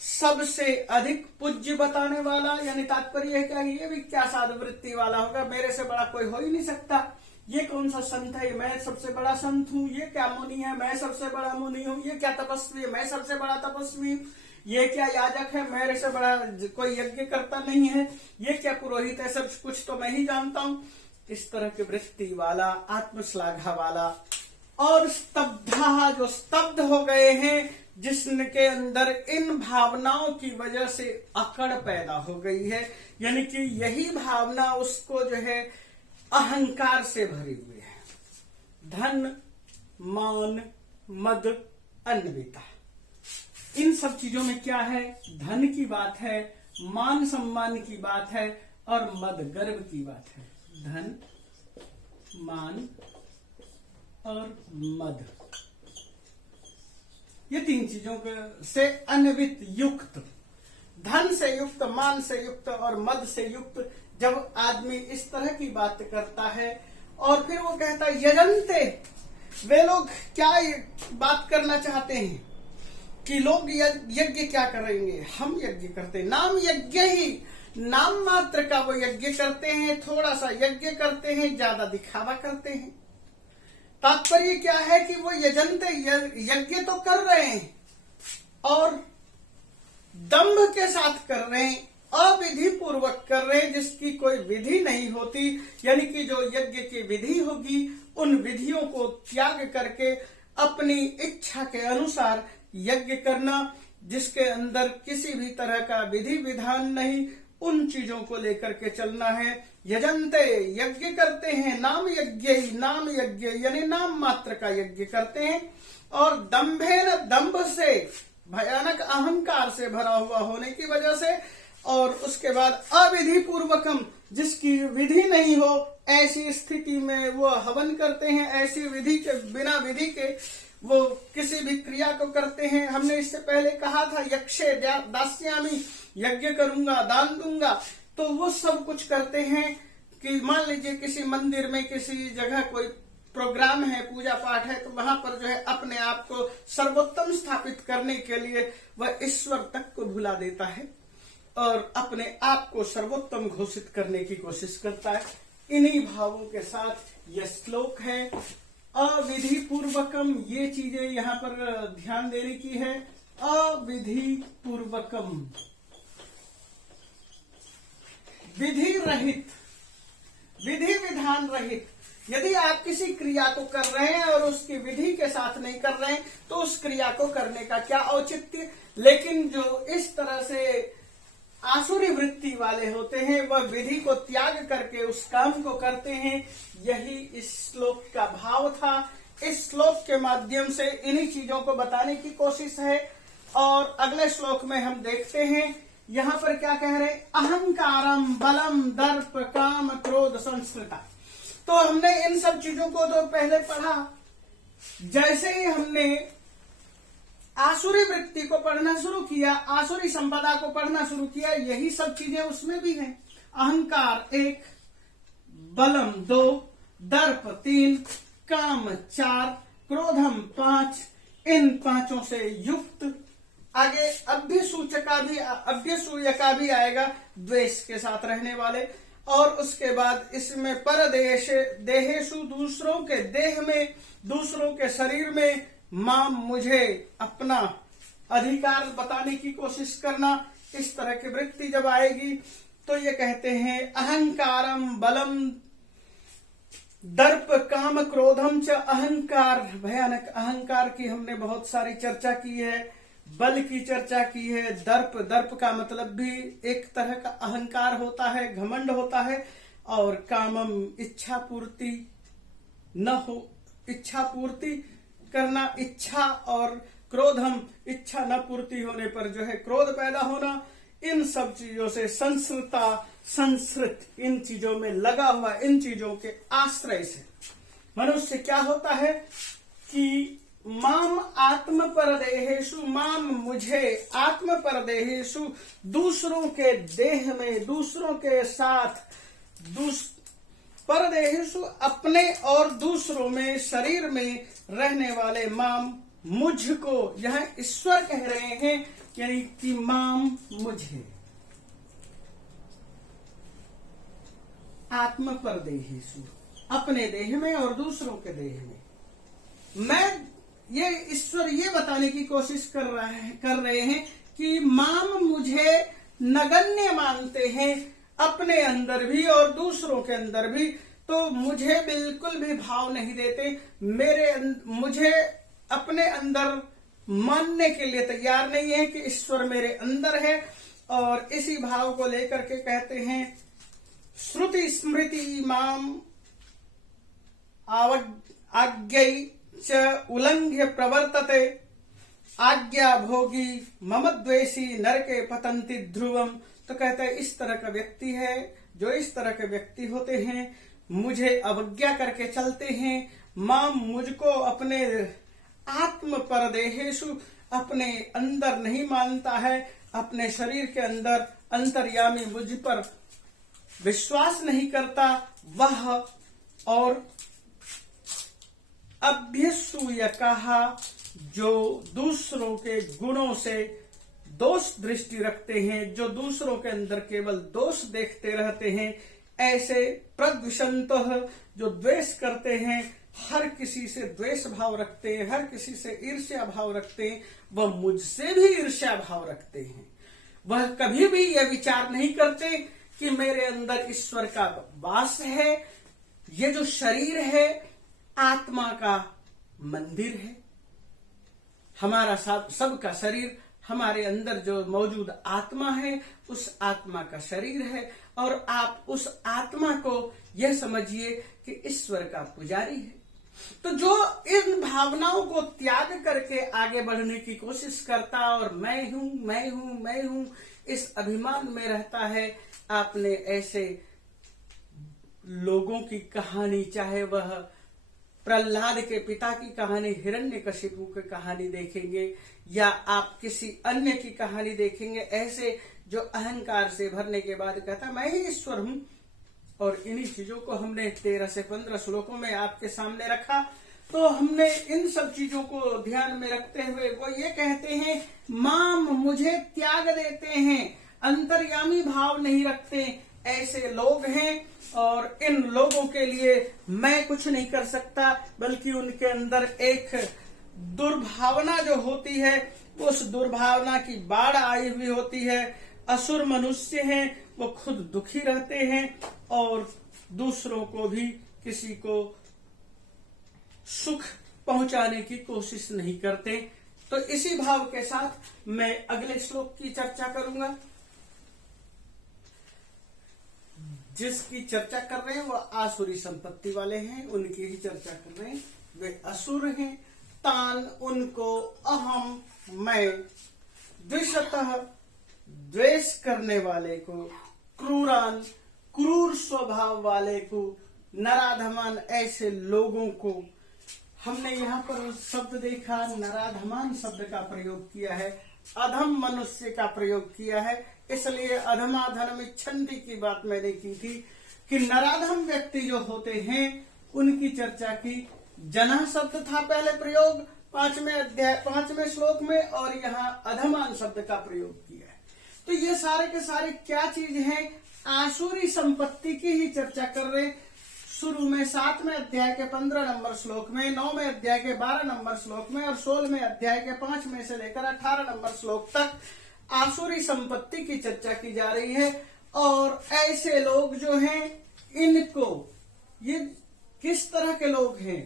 सबसे अधिक पूज्य बताने वाला, यानी तात्पर्य है क्या, ये भी क्या साधु वृत्ति वाला होगा, मेरे से बड़ा कोई हो ही नहीं सकता, ये कौन सा संत है, मैं सबसे बड़ा संत हूँ, ये क्या मुनि है, मैं सबसे बड़ा मुनि हूँ, ये क्या तपस्वी है, मैं सबसे बड़ा तपस्वी हूँ, ये क्या याजक है, मेरे से बड़ा कोई यज्ञ करता नहीं है, ये क्या पुरोहित है, सब कुछ तो मैं ही जानता हूँ। इस तरह की वृत्ति वाला, आत्मश्लाघा वाला। और स्तब्धा, जो स्तब्ध हो गए हैं, जिसके अंदर इन भावनाओं की वजह से अकड़ पैदा हो गई है, यानी कि यही भावना उसको जो है अहंकार से भरी हुई है। धन, मान, मद, अन्विता, इन सब चीजों में क्या है? धन की बात है, मान सम्मान की बात है, और मद गर्व की बात है। धन, मान और मद, ये तीन चीजों से अन्वित, युक्त, धन से युक्त, मान से युक्त और मद से युक्त जब आदमी इस तरह की बात करता है, और फिर वो कहता है यजन्ते, वे लोग क्या बात करना चाहते हैं कि लोग यज्ञ क्या करेंगे, हम यज्ञ करते हैं, नाम यज्ञ ही, नाम मात्र का वो यज्ञ करते हैं, थोड़ा सा यज्ञ करते हैं, ज्यादा दिखावा करते हैं। तात्पर्य क्या है कि वो यजन्ते, यज्ञ तो कर रहे हैं और दंभ के साथ कर रहे हैं, अविधि पूर्वक कर रहे हैं, जिसकी कोई विधि नहीं होती, यानी कि जो यज्ञ की विधि होगी उन विधियों को त्याग करके अपनी इच्छा के अनुसार यज्ञ करना, जिसके अंदर किसी भी तरह का विधि विधान नहीं, उन चीजों को लेकर के चलना है। यजन्ते, यज्ञ करते हैं, नाम यज्ञ, नाम यज्ञ यानी नाम मात्र का यज्ञ करते हैं। और दंभेन, दंभ से, भयानक अहंकार से भरा हुआ होने की वजह से, और उसके बाद अविधि पूर्वकम, जिसकी विधि नहीं हो ऐसी स्थिति में वो हवन करते हैं, ऐसी विधि के बिना विधि के वो किसी भी क्रिया को करते हैं। हमने इससे पहले कहा था यक्षे दास्यामी, यज्ञ करूंगा, दान दूंगा, तो वो सब कुछ करते हैं कि मान लीजिए किसी मंदिर में किसी जगह कोई प्रोग्राम है, पूजा पाठ है, तो वहां पर जो है अपने आप को सर्वोत्तम स्थापित करने के लिए वह ईश्वर तक को भुला देता है और अपने आप को सर्वोत्तम घोषित करने की कोशिश करता है। इन्हीं भावों के साथ यह श्लोक है। अविधि पूर्वकम, ये चीजें यहाँ पर ध्यान देने की है। अविधि पूर्वकम, विधि रहित, विधि विधान रहित। यदि आप किसी क्रिया को कर रहे हैं और उसकी विधि के साथ नहीं कर रहे हैं तो उस क्रिया को करने का क्या औचित्य। लेकिन जो इस तरह से आसुरी वृत्ति वाले होते हैं वह विधि को त्याग करके उस काम को करते हैं। यही इस श्लोक का भाव था। इस श्लोक के माध्यम से इन्हीं चीजों को बताने की कोशिश है। और अगले श्लोक में हम देखते हैं यहाँ पर क्या कह रहे हैं, अहंकारम बलम दर्प काम क्रोध संस्कृता। तो हमने इन सब चीजों को तो पहले पढ़ा। जैसे ही हमने आसुरी वृत्ति को पढ़ना शुरू किया, आसुरी संपदा को पढ़ना शुरू किया, यही सब चीजें उसमें भी हैं। अहंकार 1, बलम 2, दर्प 3, काम 4, क्रोधम 5, इन पांचों से युक्त। आगे अभ्यसूयका भी आएगा, द्वेष के साथ रहने वाले। और उसके बाद इसमें परदेश देहेशु, दूसरों के देह में, दूसरों के शरीर में, मां मुझे, अपना अधिकार बताने की कोशिश करना। इस तरह की वृत्ति जब आएगी तो ये कहते हैं अहंकारम बलम दर्प काम क्रोधम च। अहंकार, भयानक अहंकार की हमने बहुत सारी चर्चा की है, बल की चर्चा की है। दर्प, दर्प का मतलब भी एक तरह का अहंकार होता है, घमंड होता है। और कामम, इच्छा पूर्ति न हो, इच्छा पूर्ति करना, इच्छा। और क्रोधम, इच्छा न पूर्ति होने पर जो है क्रोध पैदा होना। इन सब चीजों से संस्कृता, संस्कृत, इन चीजों में लगा हुआ, इन चीजों के आश्रय से मनुष्य क्या होता है कि माम आत्म परदेहेशु, माम मुझे, आत्म परदेहेशु, दूसरों के देह में, दूसरों के साथ, परदेहेशु अपने और दूसरों में, शरीर में रहने वाले, माम मुझको, यह ईश्वर कह रहे हैं, यानी कि माम मुझे, आत्म परदेहेशु, अपने देह में और दूसरों के देह में। मैं ये ईश्वर ये बताने की कोशिश कर रहे हैं कि माम मुझे नगण्य मानते हैं, अपने अंदर भी और दूसरों के अंदर भी। तो मुझे बिल्कुल भी भाव नहीं देते, मुझे अपने अंदर मानने के लिए तैयार नहीं है कि ईश्वर मेरे अंदर है। और इसी भाव को लेकर के कहते हैं श्रुति स्मृति माम आज्ञै च उल्लंघ्य प्रवर्तते, आज्ञा भोगी मम द्वेषी नरके पतंति ध्रुवम। तो कहते हैं इस तरह का व्यक्ति है, जो इस तरह के व्यक्ति होते हैं, मुझे अवज्ञा करके चलते हैं। मां, मुझको अपने आत्म परदेहेशु, अपने अंदर नहीं मानता है, अपने शरीर के अंदर अंतर्यामी मुझ पर विश्वास नहीं करता वह। और अभ्यसूय कहा, जो दूसरों के गुणों से दोष दृष्टि रखते हैं, जो दूसरों के अंदर केवल दोष देखते रहते हैं, ऐसे प्रद्विषंत, जो द्वेष करते हैं, हर किसी से द्वेष भाव रखते हैं, हर किसी से ईर्ष्या भाव रखते हैं, वह मुझसे भी ईर्ष्या भाव रखते हैं। वह कभी भी यह विचार नहीं करते कि मेरे अंदर ईश्वर का वास है। ये जो शरीर है आत्मा का मंदिर है। हमारा सबका शरीर, हमारे अंदर जो मौजूद आत्मा है उस आत्मा का शरीर है, और आप उस आत्मा को यह समझिए कि ईश्वर का पुजारी है। तो जो इन भावनाओं को त्याग करके आगे बढ़ने की कोशिश करता और मैं हूं मैं हूं मैं हूं इस अभिमान में रहता है, आपने ऐसे लोगों की कहानी, चाहे वह प्रहलाद के पिता की कहानी, हिरण्यकशिपु की कहानी देखेंगे, या आप किसी अन्य की कहानी देखेंगे, ऐसे जो अहंकार से भरने के बाद कहता मैं ही ईश्वर हूं। और इन्हीं चीजों को हमने 13 से 15 श्लोकों में आपके सामने रखा। तो हमने इन सब चीजों को ध्यान में रखते हुए वो ये कहते हैं, माम मुझे त्याग देते हैं, अंतर्यामी भाव नहीं रखते, ऐसे लोग हैं। और इन लोगों के लिए मैं कुछ नहीं कर सकता, बल्कि उनके अंदर एक दुर्भावना जो होती है, उस दुर्भावना की बाढ़ आई हुई होती है। असुर मनुष्य हैं, वो खुद दुखी रहते हैं और दूसरों को भी, किसी को सुख पहुंचाने की कोशिश नहीं करते। तो इसी भाव के साथ मैं अगले श्लोक की चर्चा करूंगा। जिसकी चर्चा कर रहे हैं वो आसुरी संपत्ति वाले हैं, उनकी ही चर्चा कर रहे हैं। वे असुर हैं। तान उनको अहम मैं द्विषतः द्वेष करने वाले को, क्रूरान क्रूर स्वभाव वाले को, नराधमान ऐसे लोगों को। हमने यहाँ पर शब्द देखा, नराधमान शब्द का प्रयोग किया है, अधम मनुष्य का प्रयोग किया है। इसलिए अधमाधर्म इच्छन्ति की बात मैंने की थी कि नराधम व्यक्ति जो होते हैं उनकी चर्चा की। जना शब्द था पहले प्रयोग 5वें श्लोक में, और यहाँ अधमान शब्द का प्रयोग किया है। तो ये सारे के सारे क्या चीज है, आसुरी संपत्ति की ही चर्चा कर रहे। शुरू में 7वें अध्याय के 15 नंबर श्लोक में, 9वें अध्याय के 12 नंबर श्लोक में और 16वें अध्याय के 5 में से लेकर 18 नंबर श्लोक तक आसुरी संपत्ति की चर्चा की जा रही है। और ऐसे लोग जो हैं, इनको, ये किस तरह के लोग हैं,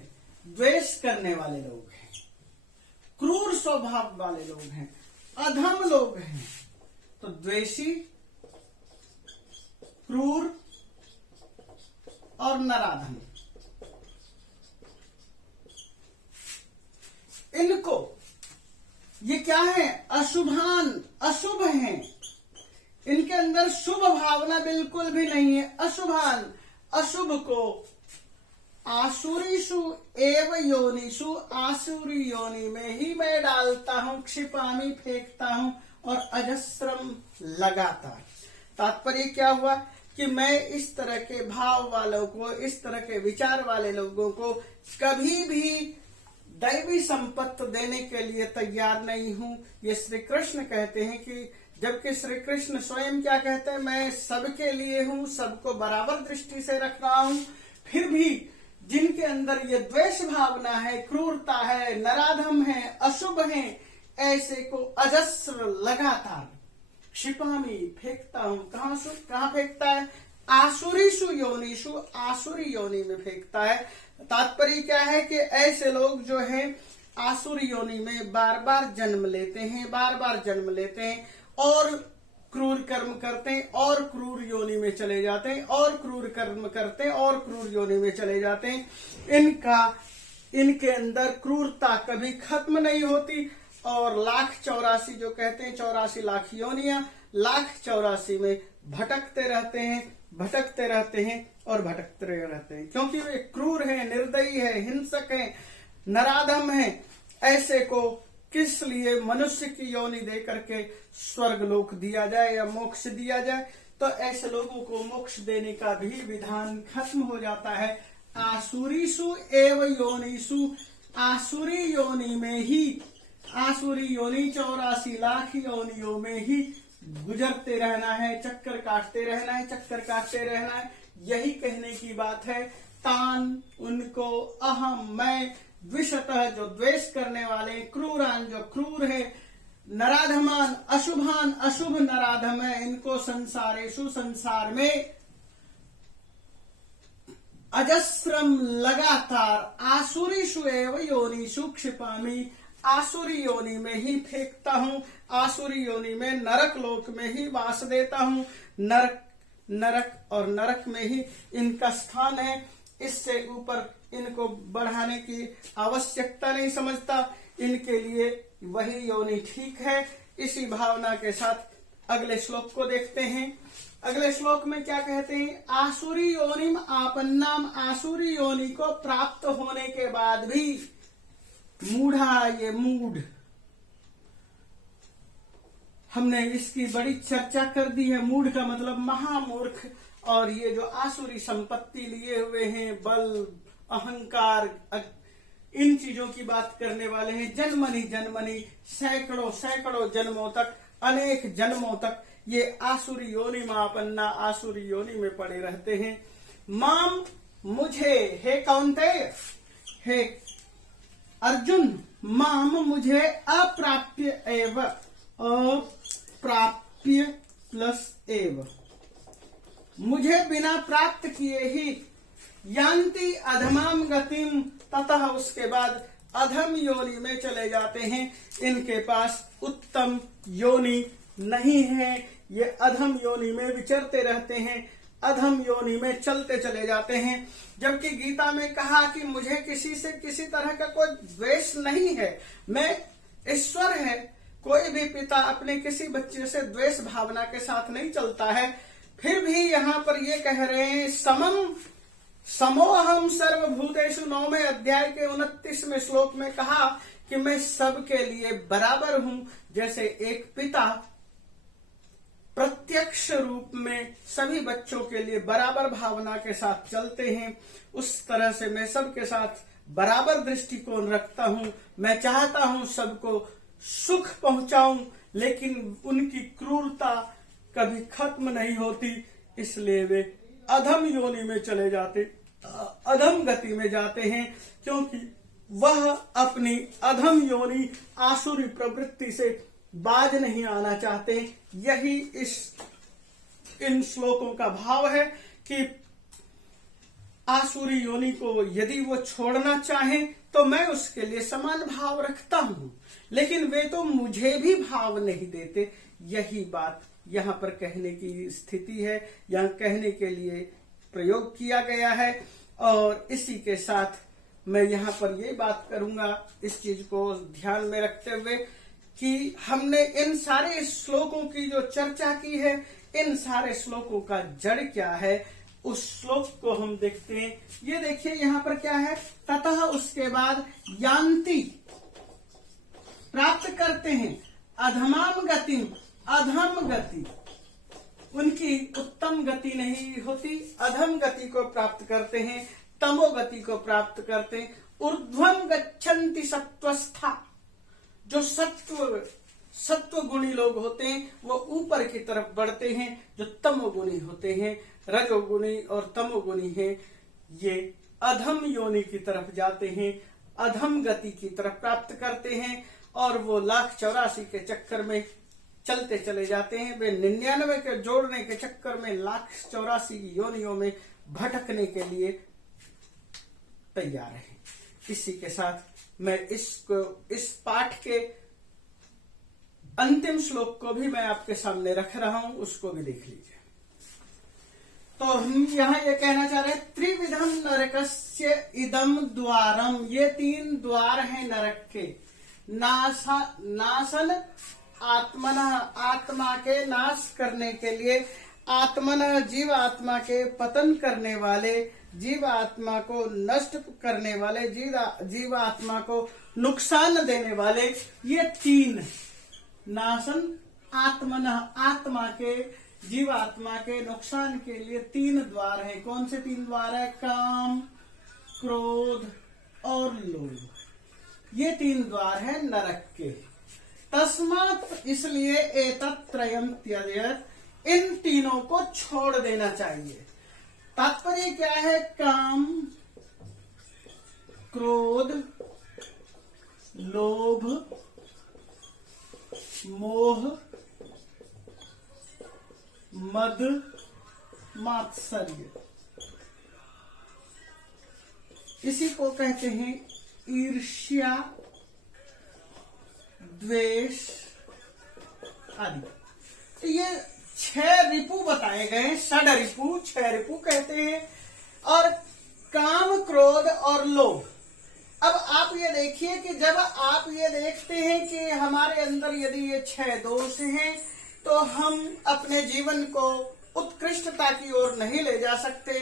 द्वेष करने वाले लोग हैं, क्रूर स्वभाव वाले लोग हैं, अधम लोग हैं। तो द्वेषी, क्रूर और नराधम, इनको, ये क्या है, अशुभान, अशुभ हैं। इनके अंदर शुभ भावना बिल्कुल भी नहीं है। अशुभान, अशुभ को आसुरीषु एव योनिषु, आसुरी योनि में ही मैं डालता हूं, क्षिपामी फेंकता हूं, और अजस्रम लगातार। तात्पर्य क्या हुआ कि मैं इस तरह के भाव वालों को, इस तरह के विचार वाले लोगों को कभी भी दैवी संपत्ति देने के लिए तैयार नहीं हूं। ये श्री कृष्ण कहते हैं कि, जबकि श्री कृष्ण स्वयं क्या कहते हैं, मैं सबके लिए हूं, सबको बराबर दृष्टि से रख रहा हूं। फिर भी जिनके अंदर ये द्वेष भावना है, क्रूरता है, नराधम है, अशुभ है, ऐसे को अजस्र लगातार क्षिपामी फेंकता हूं। कहां फेंकता है, आसुरीषु योनिषु, आसुरी योनि में फेंकता है। तात्पर्य क्या है कि ऐसे लोग जो हैं आसुरी योनि में बार बार जन्म लेते हैं, बार बार जन्म लेते हैं और क्रूर कर्म करते हैं, और क्रूर योनि में चले जाते हैं, और क्रूर कर्म करते हैं, और क्रूर योनि में चले जाते हैं। इनके अंदर क्रूरता कभी खत्म नहीं होती। और 1,84,000 जो कहते हैं, 84 लाख योनियां, 1,84,000 में भटकते रहते हैं, भटकते रहते हैं और भटकते रहते हैं, क्योंकि वे क्रूर हैं, निर्दयी है, हिंसक हैं, नराधम हैं। ऐसे को किस लिए मनुष्य की योनि दे करके स्वर्ग लोक दिया जाए या मोक्ष दिया जाए? तो ऐसे लोगों को मोक्ष देने का भी विधान खत्म हो जाता है। आसुरीषु एव योनिषु, आसुरी योनि में ही, आसुरी योनि 84 लाख योनियों में ही गुजरते रहना है, चक्कर काटते रहना है, चक्कर काटते रहना है। यही कहने की बात है। तान उनको, अहम मैं, द्विषतः जो द्वेष करने वाले, क्रूरान जो क्रूर है, नराधमान अशुभान अशुभ नराधम है, इनको संसारेषु संसार में अजस्रम लगातार आसुरीषु एव योनिषु क्षिपामि, आसुरी योनि में ही फेंकता हूं, आसुरी योनि में नरक लोक में ही वास देता हूं, नरक और नरक में ही इनका स्थान है। इससे ऊपर इनको बढ़ाने की आवश्यकता नहीं समझता, इनके लिए वही योनि ठीक है। इसी भावना के साथ अगले श्लोक को देखते हैं। अगले श्लोक में क्या कहते हैं? आसुरी योनिम आपन्नाम, आसुरी योनि को प्राप्त होने के बाद भी मूढ़ा, ये मूढ़, हमने इसकी बड़ी चर्चा कर दी है। मूढ़ का मतलब महामूर्ख, और ये जो आसुरी संपत्ति लिए हुए हैं, बल, अहंकार, इन चीजों की बात करने वाले हैं, जन्मनी जन्मनी सैकड़ों सैकड़ों जन्मों तक, अनेक जन्मों तक ये आसुरी योनि मापन्ना, आसुरी योनि में पड़े रहते हैं। माम, मुझे, हे कौन्तेय, हे अर्जुन, माम, मुझे अप्राप्य एव, अप्राप्य प्लस एव, मुझे बिना प्राप्त किए ही यान्ति अधमाम गतिम, ततः उसके बाद अधम योनि में चले जाते हैं। इनके पास उत्तम योनि नहीं है, ये अधम योनि में विचरते रहते हैं, अधम योनि में चलते चले जाते हैं। जबकि गीता में कहा कि मुझे किसी से किसी तरह का कोई द्वेष नहीं है, मैं ईश्वर है। कोई भी पिता अपने किसी बच्चे से द्वेष भावना के साथ नहीं चलता है। फिर भी यहाँ पर ये कह रहे हैं समम समोहम सर्वभूतेषु, 9वें अध्याय के 29वें श्लोक में कहा कि मैं सबके लिए बराबर हूं। जैसे एक पिता प्रत्यक्ष रूप में सभी बच्चों के लिए बराबर भावना के साथ चलते हैं, उस तरह से मैं सबके साथ बराबर दृष्टिकोण रखता हूं। मैं चाहता हूं सबको सुख पहुंचाऊं, लेकिन उनकी क्रूरता कभी खत्म नहीं होती, इसलिए वे अधम योनि में चले जाते, अधम गति में जाते हैं, क्योंकि वह अपनी अधम योनि आसुरी प्रवृत्ति से बाज नहीं आना चाहते। यही इन श्लोकों का भाव है कि आसुरी योनि को यदि वो छोड़ना चाहे तो मैं उसके लिए समान भाव रखता हूं, लेकिन वे तो मुझे भी भाव नहीं देते। यही बात यहाँ पर कहने की स्थिति है, यहाँ कहने के लिए प्रयोग किया गया है। और इसी के साथ मैं यहाँ पर ये बात करूंगा, इस चीज को ध्यान में रखते हुए कि हमने इन सारे श्लोकों की जो चर्चा की है, इन सारे श्लोकों का जड़ क्या है, उस श्लोक को हम देखते हैं। ये देखिए यहाँ पर क्या है, ततः उसके बाद यान्ति, प्राप्त करते हैं, अधमाम गतिम, अधम गति, उनकी उत्तम गति नहीं होती, अधम गति को प्राप्त करते हैं, तमो गति को प्राप्त करते हैं। ऊर्ध्वम गच्छन्ति सत्वस्था, जो सत्व गुणी लोग होते हैं वो ऊपर की तरफ बढ़ते हैं, जो तमोगुणी होते हैं, रजोगुणी और तमोगुणी हैं, ये अधम योनि की तरफ जाते हैं, अधम गति की तरफ प्राप्त करते हैं, और वो 1,84 के चक्कर में चलते चले जाते हैं। वे 99 के जोड़ने के चक्कर में 1,84 योनियों में भटकने के लिए तैयार है। इसी के साथ मैं इस पाठ के अंतिम श्लोक को भी मैं आपके सामने रख रहा हूं, उसको भी देख लीजिए। तो हम यहाँ ये कहना चाह रहे हैं, त्रिविधम नरकस्य इदम द्वारम, ये 3 द्वार हैं नरक के। नासन आत्मन, आत्मा के नाश करने के लिए, आत्मन जीव आत्मा के पतन करने वाले, जीव आत्मा को नष्ट करने वाले, जीव आत्मा को नुकसान देने वाले, ये 3 नासन आत्मन, आत्मा के, जीव आत्मा के नुकसान के लिए 3 द्वार हैं। कौन से 3 द्वार है? काम, क्रोध और लोभ, ये 3 द्वार हैं नरक के। तस्मात्, इसलिए एतत्त्रयम् त्यजेत्, इन तीनों को छोड़ देना चाहिए। तात्पर्य क्या है? काम, क्रोध, लोभ मोह, मद, मात्सर्य, इसी को कहते हैं ईर्ष्या, द्वेष आदि। तो ये 6 रिपु बताए गए, षड रिपु, 6 रिपु कहते हैं। और काम, क्रोध और लोभ। अब आप ये देखिए कि जब आप ये देखते हैं कि हमारे अंदर यदि ये 6 दोष हैं तो हम अपने जीवन को उत्कृष्टता की ओर नहीं ले जा सकते।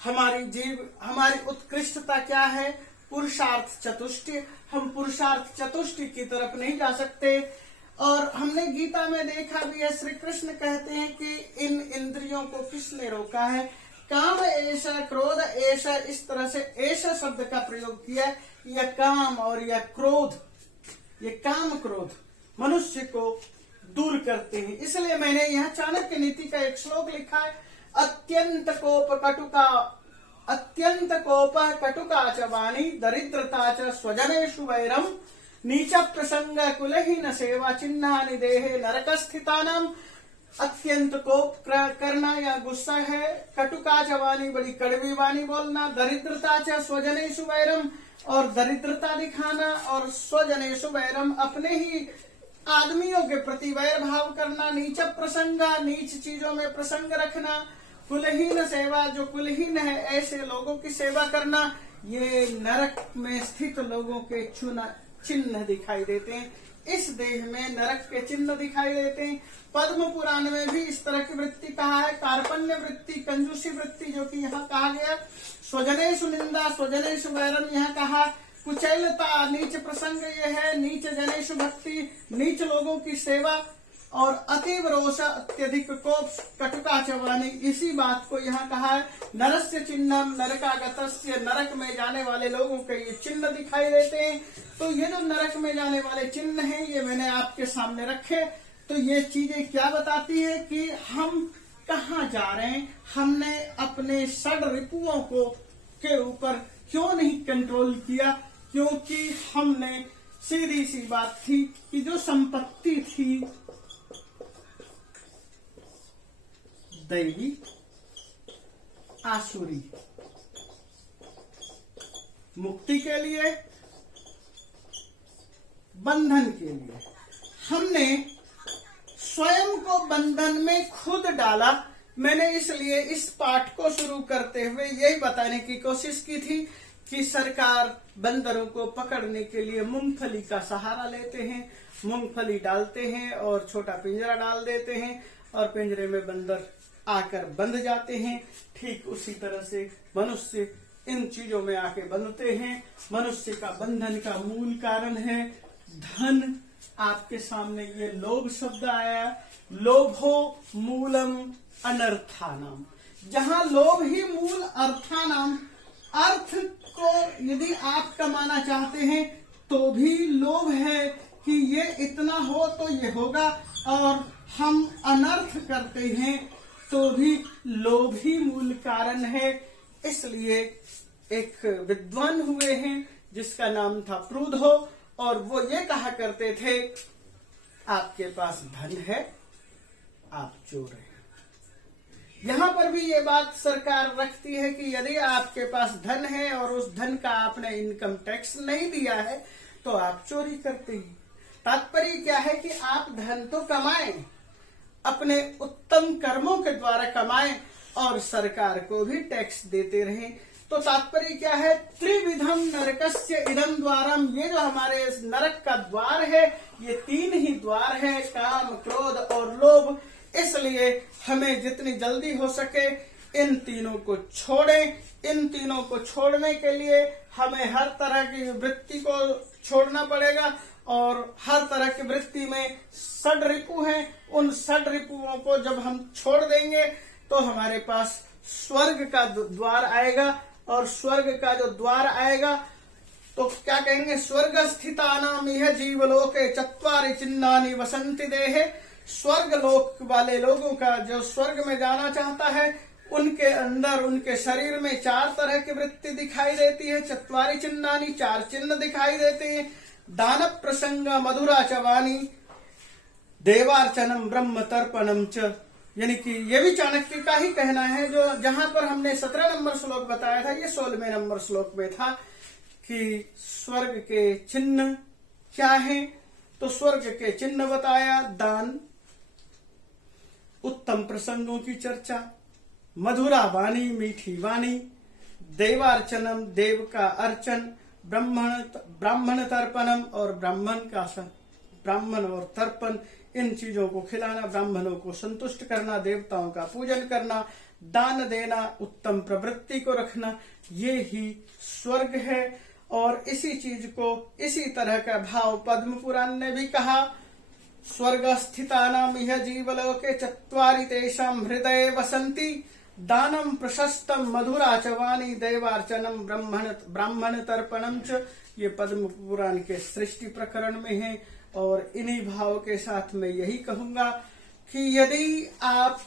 हमारी उत्कृष्टता क्या है? पुरुषार्थ चतुष्टय। हम पुरुषार्थ चतुष्टय की तरफ नहीं जा सकते। और हमने गीता में देखा भी है, श्री कृष्ण कहते हैं कि इन इंद्रियों को किसने रोका है? काम ऐसा, क्रोध ऐसा, इस तरह से ऐसा शब्द का प्रयोग किया। यह काम और यह क्रोध, ये काम क्रोध मनुष्य को दूर करते हैं। इसलिए मैंने यहाँ चाणक्य नीति का एक श्लोक लिखा है, अत्यंत कोप कटुका च वाणी, दरिद्रता च स्वजनेषु वैरम, नीच प्रसंग कुलहीन सेवा चिन्हानि देहे नरक स्थितानाम। अत्यंत कोप करना या गुस्सा है, कटुका च वाणी, बड़ी कड़वी वाणी बोलना, दरिद्रता च स्वजनेषु वैरम, और दरिद्रता दिखाना, और स्वजनेषु वैरम, अपने ही आदमियों के प्रति वैर भाव करना, नीच प्रसंग, नीच चीजों में प्रसंग रखना, कुलहीन सेवा, जो कुलहीन है ऐसे लोगों की सेवा करना। ये नरक में स्थित लोगों के चिन्ह दिखाई देते हैं। इस देह में नरक के चिन्ह दिखाई देते हैं। पद्म पुराण में भी इस तरह की वृत्ति कहा है, कार्पण्य वृत्ति, कंजूसी वृत्ति, जो कि यहाँ कहा गया। स्वजनेषु निंदा, स्वजनेषु वैरम यहाँ कहा। कुचैलता, नीच प्रसंग ये है, नीच जनेषु भक्ति, नीच लोगों की सेवा। और अतीव रोष, अत्यधिक कोप, कटुका च वाणी, इसी बात को यहाँ कहा है। नरस्य चिन्हम नरकागतस्य, नरक में जाने वाले लोगों के ये चिन्ह दिखाई देते हैं। तो ये जो नरक में जाने वाले चिन्ह हैं, ये मैंने आपके सामने रखे। तो ये चीजें क्या बताती है कि हम कहाँ जा रहे हैं? हमने अपने षड रिपुओं को के ऊपर क्यों नहीं कंट्रोल किया? क्योंकि हमने, सीधी सी बात थी कि जो संपत्ति थी दैवी, आसुरी, मुक्ति के लिए, बंधन के लिए, हमने स्वयं को बंधन में खुद डाला। मैंने इसलिए इस पाठ को शुरू करते हुए यही बताने की कोशिश की थी कि सरकार बंदरों को पकड़ने के लिए मूंगफली का सहारा लेते हैं, मूंगफली डालते हैं और छोटा पिंजरा डाल देते हैं और पिंजरे में बंदर आकर बंध जाते हैं। ठीक उसी तरह से मनुष्य इन चीजों में आके बंधते हैं। मनुष्य का बंधन का मूल कारण है धन। आपके सामने ये लोभ शब्द आया, लोभो मूलम अनर्थानाम। जहां लोभ ही मूल अर्थानाम, अर्थ को यदि आप कमाना चाहते हैं तो भी लोभ है कि ये इतना हो तो ये होगा, और हम अनर्थ करते हैं तो भी लोभ ही मूल कारण है। इसलिए एक विद्वान हुए हैं जिसका नाम था प्रूधो, और वो ये कहा करते थे, आपके पास धन है, आप चोर हैं। यहाँ पर भी ये बात सरकार रखती है कि यदि आपके पास धन है और उस धन का आपने इनकम टैक्स नहीं दिया है तो आप चोरी करते हैं। तात्पर्य क्या है कि आप धन तो कमाएं, अपने उत्तम कर्मों के द्वारा कमाएं और सरकार को भी टैक्स देते रहें। तो तात्पर्य क्या है? त्रिविधम नरकस्य इदम द्वारम। ये जो हमारे नरक का द्वार है, ये 3 ही द्वार है, काम, क्रोध और लोभ। इसलिए हमें जितनी जल्दी हो सके इन तीनों को छोड़ें। इन तीनों को छोड़ने के लिए हमें हर तरह की वृत्ति को छोड़ना पड़ेगा, और हर तरह की वृत्ति में षड रिपु हैं। उन षड रिपुओं को जब हम छोड़ देंगे तो हमारे पास स्वर्ग का द्वार आएगा, और स्वर्ग का जो द्वार आएगा तो क्या कहेंगे? स्वर्ग स्थितानाम यह जीवलोके चत्वारि चिन्हानि वसंति देहे। स्वर्ग लोक वाले लोगों का, जो स्वर्ग में जाना चाहता है, उनके अंदर, उनके शरीर में 4 तरह की वृत्ति दिखाई देती है। चत्वारि चिन्हानि, 4 चिन्ह दिखाई देते हैं। दान प्रसंग मधुरा च वाणी, देवार्चनम ब्रह्म तर्पणम च, यानी कि ये भी चाणक्य का ही कहना है। जो जहां पर हमने 17 नंबर श्लोक बताया था, ये 16वें नंबर श्लोक में था कि स्वर्ग के चिन्ह क्या है। तो स्वर्ग के चिन्ह बताया, दान, उत्तम प्रसंगों की चर्चा, मधुरा वाणी, मीठी वाणी, देवार्चनम, देव का अर्चन, ब्राह्मण तर्पणम, और ब्राह्मण और तर्पण, इन चीजों को खिलाना, ब्राह्मणों को संतुष्ट करना, देवताओं का पूजन करना, दान देना, उत्तम प्रवृत्ति को रखना, ये ही स्वर्ग है। और इसी चीज को, इसी तरह का भाव पद्म पुराण ने भी कहा, स्वर्ग स्थितानाम इह जीवलोके चत्वारि तेषां हृदये वसन्ति, दानम प्रशस्तम मधुरा च वाणी, देवार्चनम ब्राह्मण तर्पणम च। ये पद्म पुराण के सृष्टि प्रकरण में है। और इन्हीं भाव के साथ मैं यही कहूंगा कि यदि आप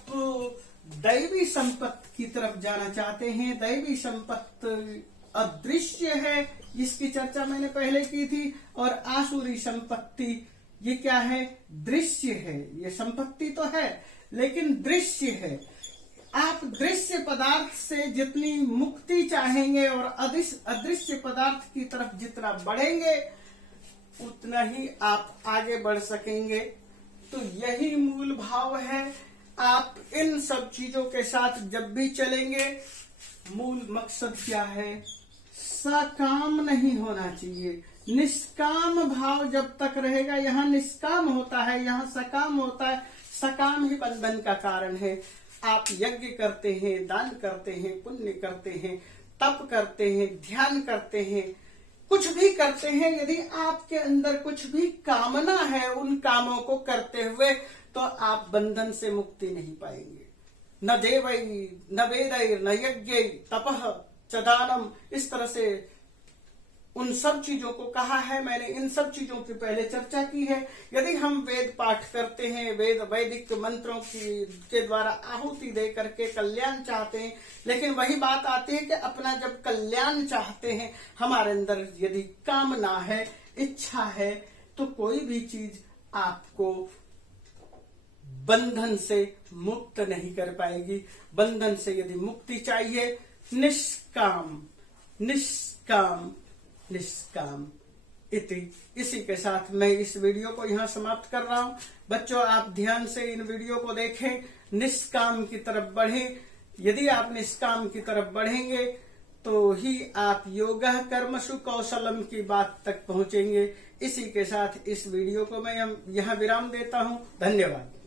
दैवी संपत्ति की तरफ जाना चाहते हैं, दैवी संपत्ति अदृश्य है, इसकी चर्चा मैंने पहले की थी, और आसुरी संपत्ति ये क्या है, दृश्य है। ये संपत्ति तो है लेकिन दृश्य है। आप दृश्य पदार्थ से जितनी मुक्ति चाहेंगे और अदृश्य पदार्थ की तरफ जितना बढ़ेंगे, उतना ही आप आगे बढ़ सकेंगे। तो यही मूल भाव है। आप इन सब चीजों के साथ जब भी चलेंगे, मूल मकसद क्या है, सकाम नहीं होना चाहिए। निष्काम भाव जब तक रहेगा, यहाँ निष्काम होता है, यहाँ सकाम होता है। सकाम ही बंधन का कारण है। आप यज्ञ करते हैं, दान करते हैं, पुण्य करते हैं, तप करते हैं, ध्यान करते हैं, कुछ भी करते हैं, यदि आपके अंदर कुछ भी कामना है उन कामों को करते हुए, तो आप बंधन से मुक्ति नहीं पाएंगे। न देवै न वेदै न यज्ञै तपः च दानम, इस तरह से उन सब चीजों को कहा है। मैंने इन सब चीजों की पहले चर्चा की है। यदि हम वेद पाठ करते हैं, वैदिक मंत्रों के द्वारा आहुति दे करके कल्याण चाहते हैं, लेकिन वही बात आती है कि अपना जब कल्याण चाहते हैं, हमारे अंदर यदि कामना है, इच्छा है, तो कोई भी चीज आपको बंधन से मुक्त नहीं कर पाएगी। बंधन से यदि मुक्ति चाहिए, निष्काम निष्काम निष्काम इति। इसी के साथ मैं इस वीडियो को यहाँ समाप्त कर रहा हूँ। बच्चों, आप ध्यान से इन वीडियो को देखें, निष्काम की तरफ बढ़ें। यदि आप निष्काम की तरफ बढ़ेंगे तो ही आप योगः कर्मसु कौशलम की बात तक पहुंचेंगे। इसी के साथ इस वीडियो को मैं यहाँ विराम देता हूँ। धन्यवाद।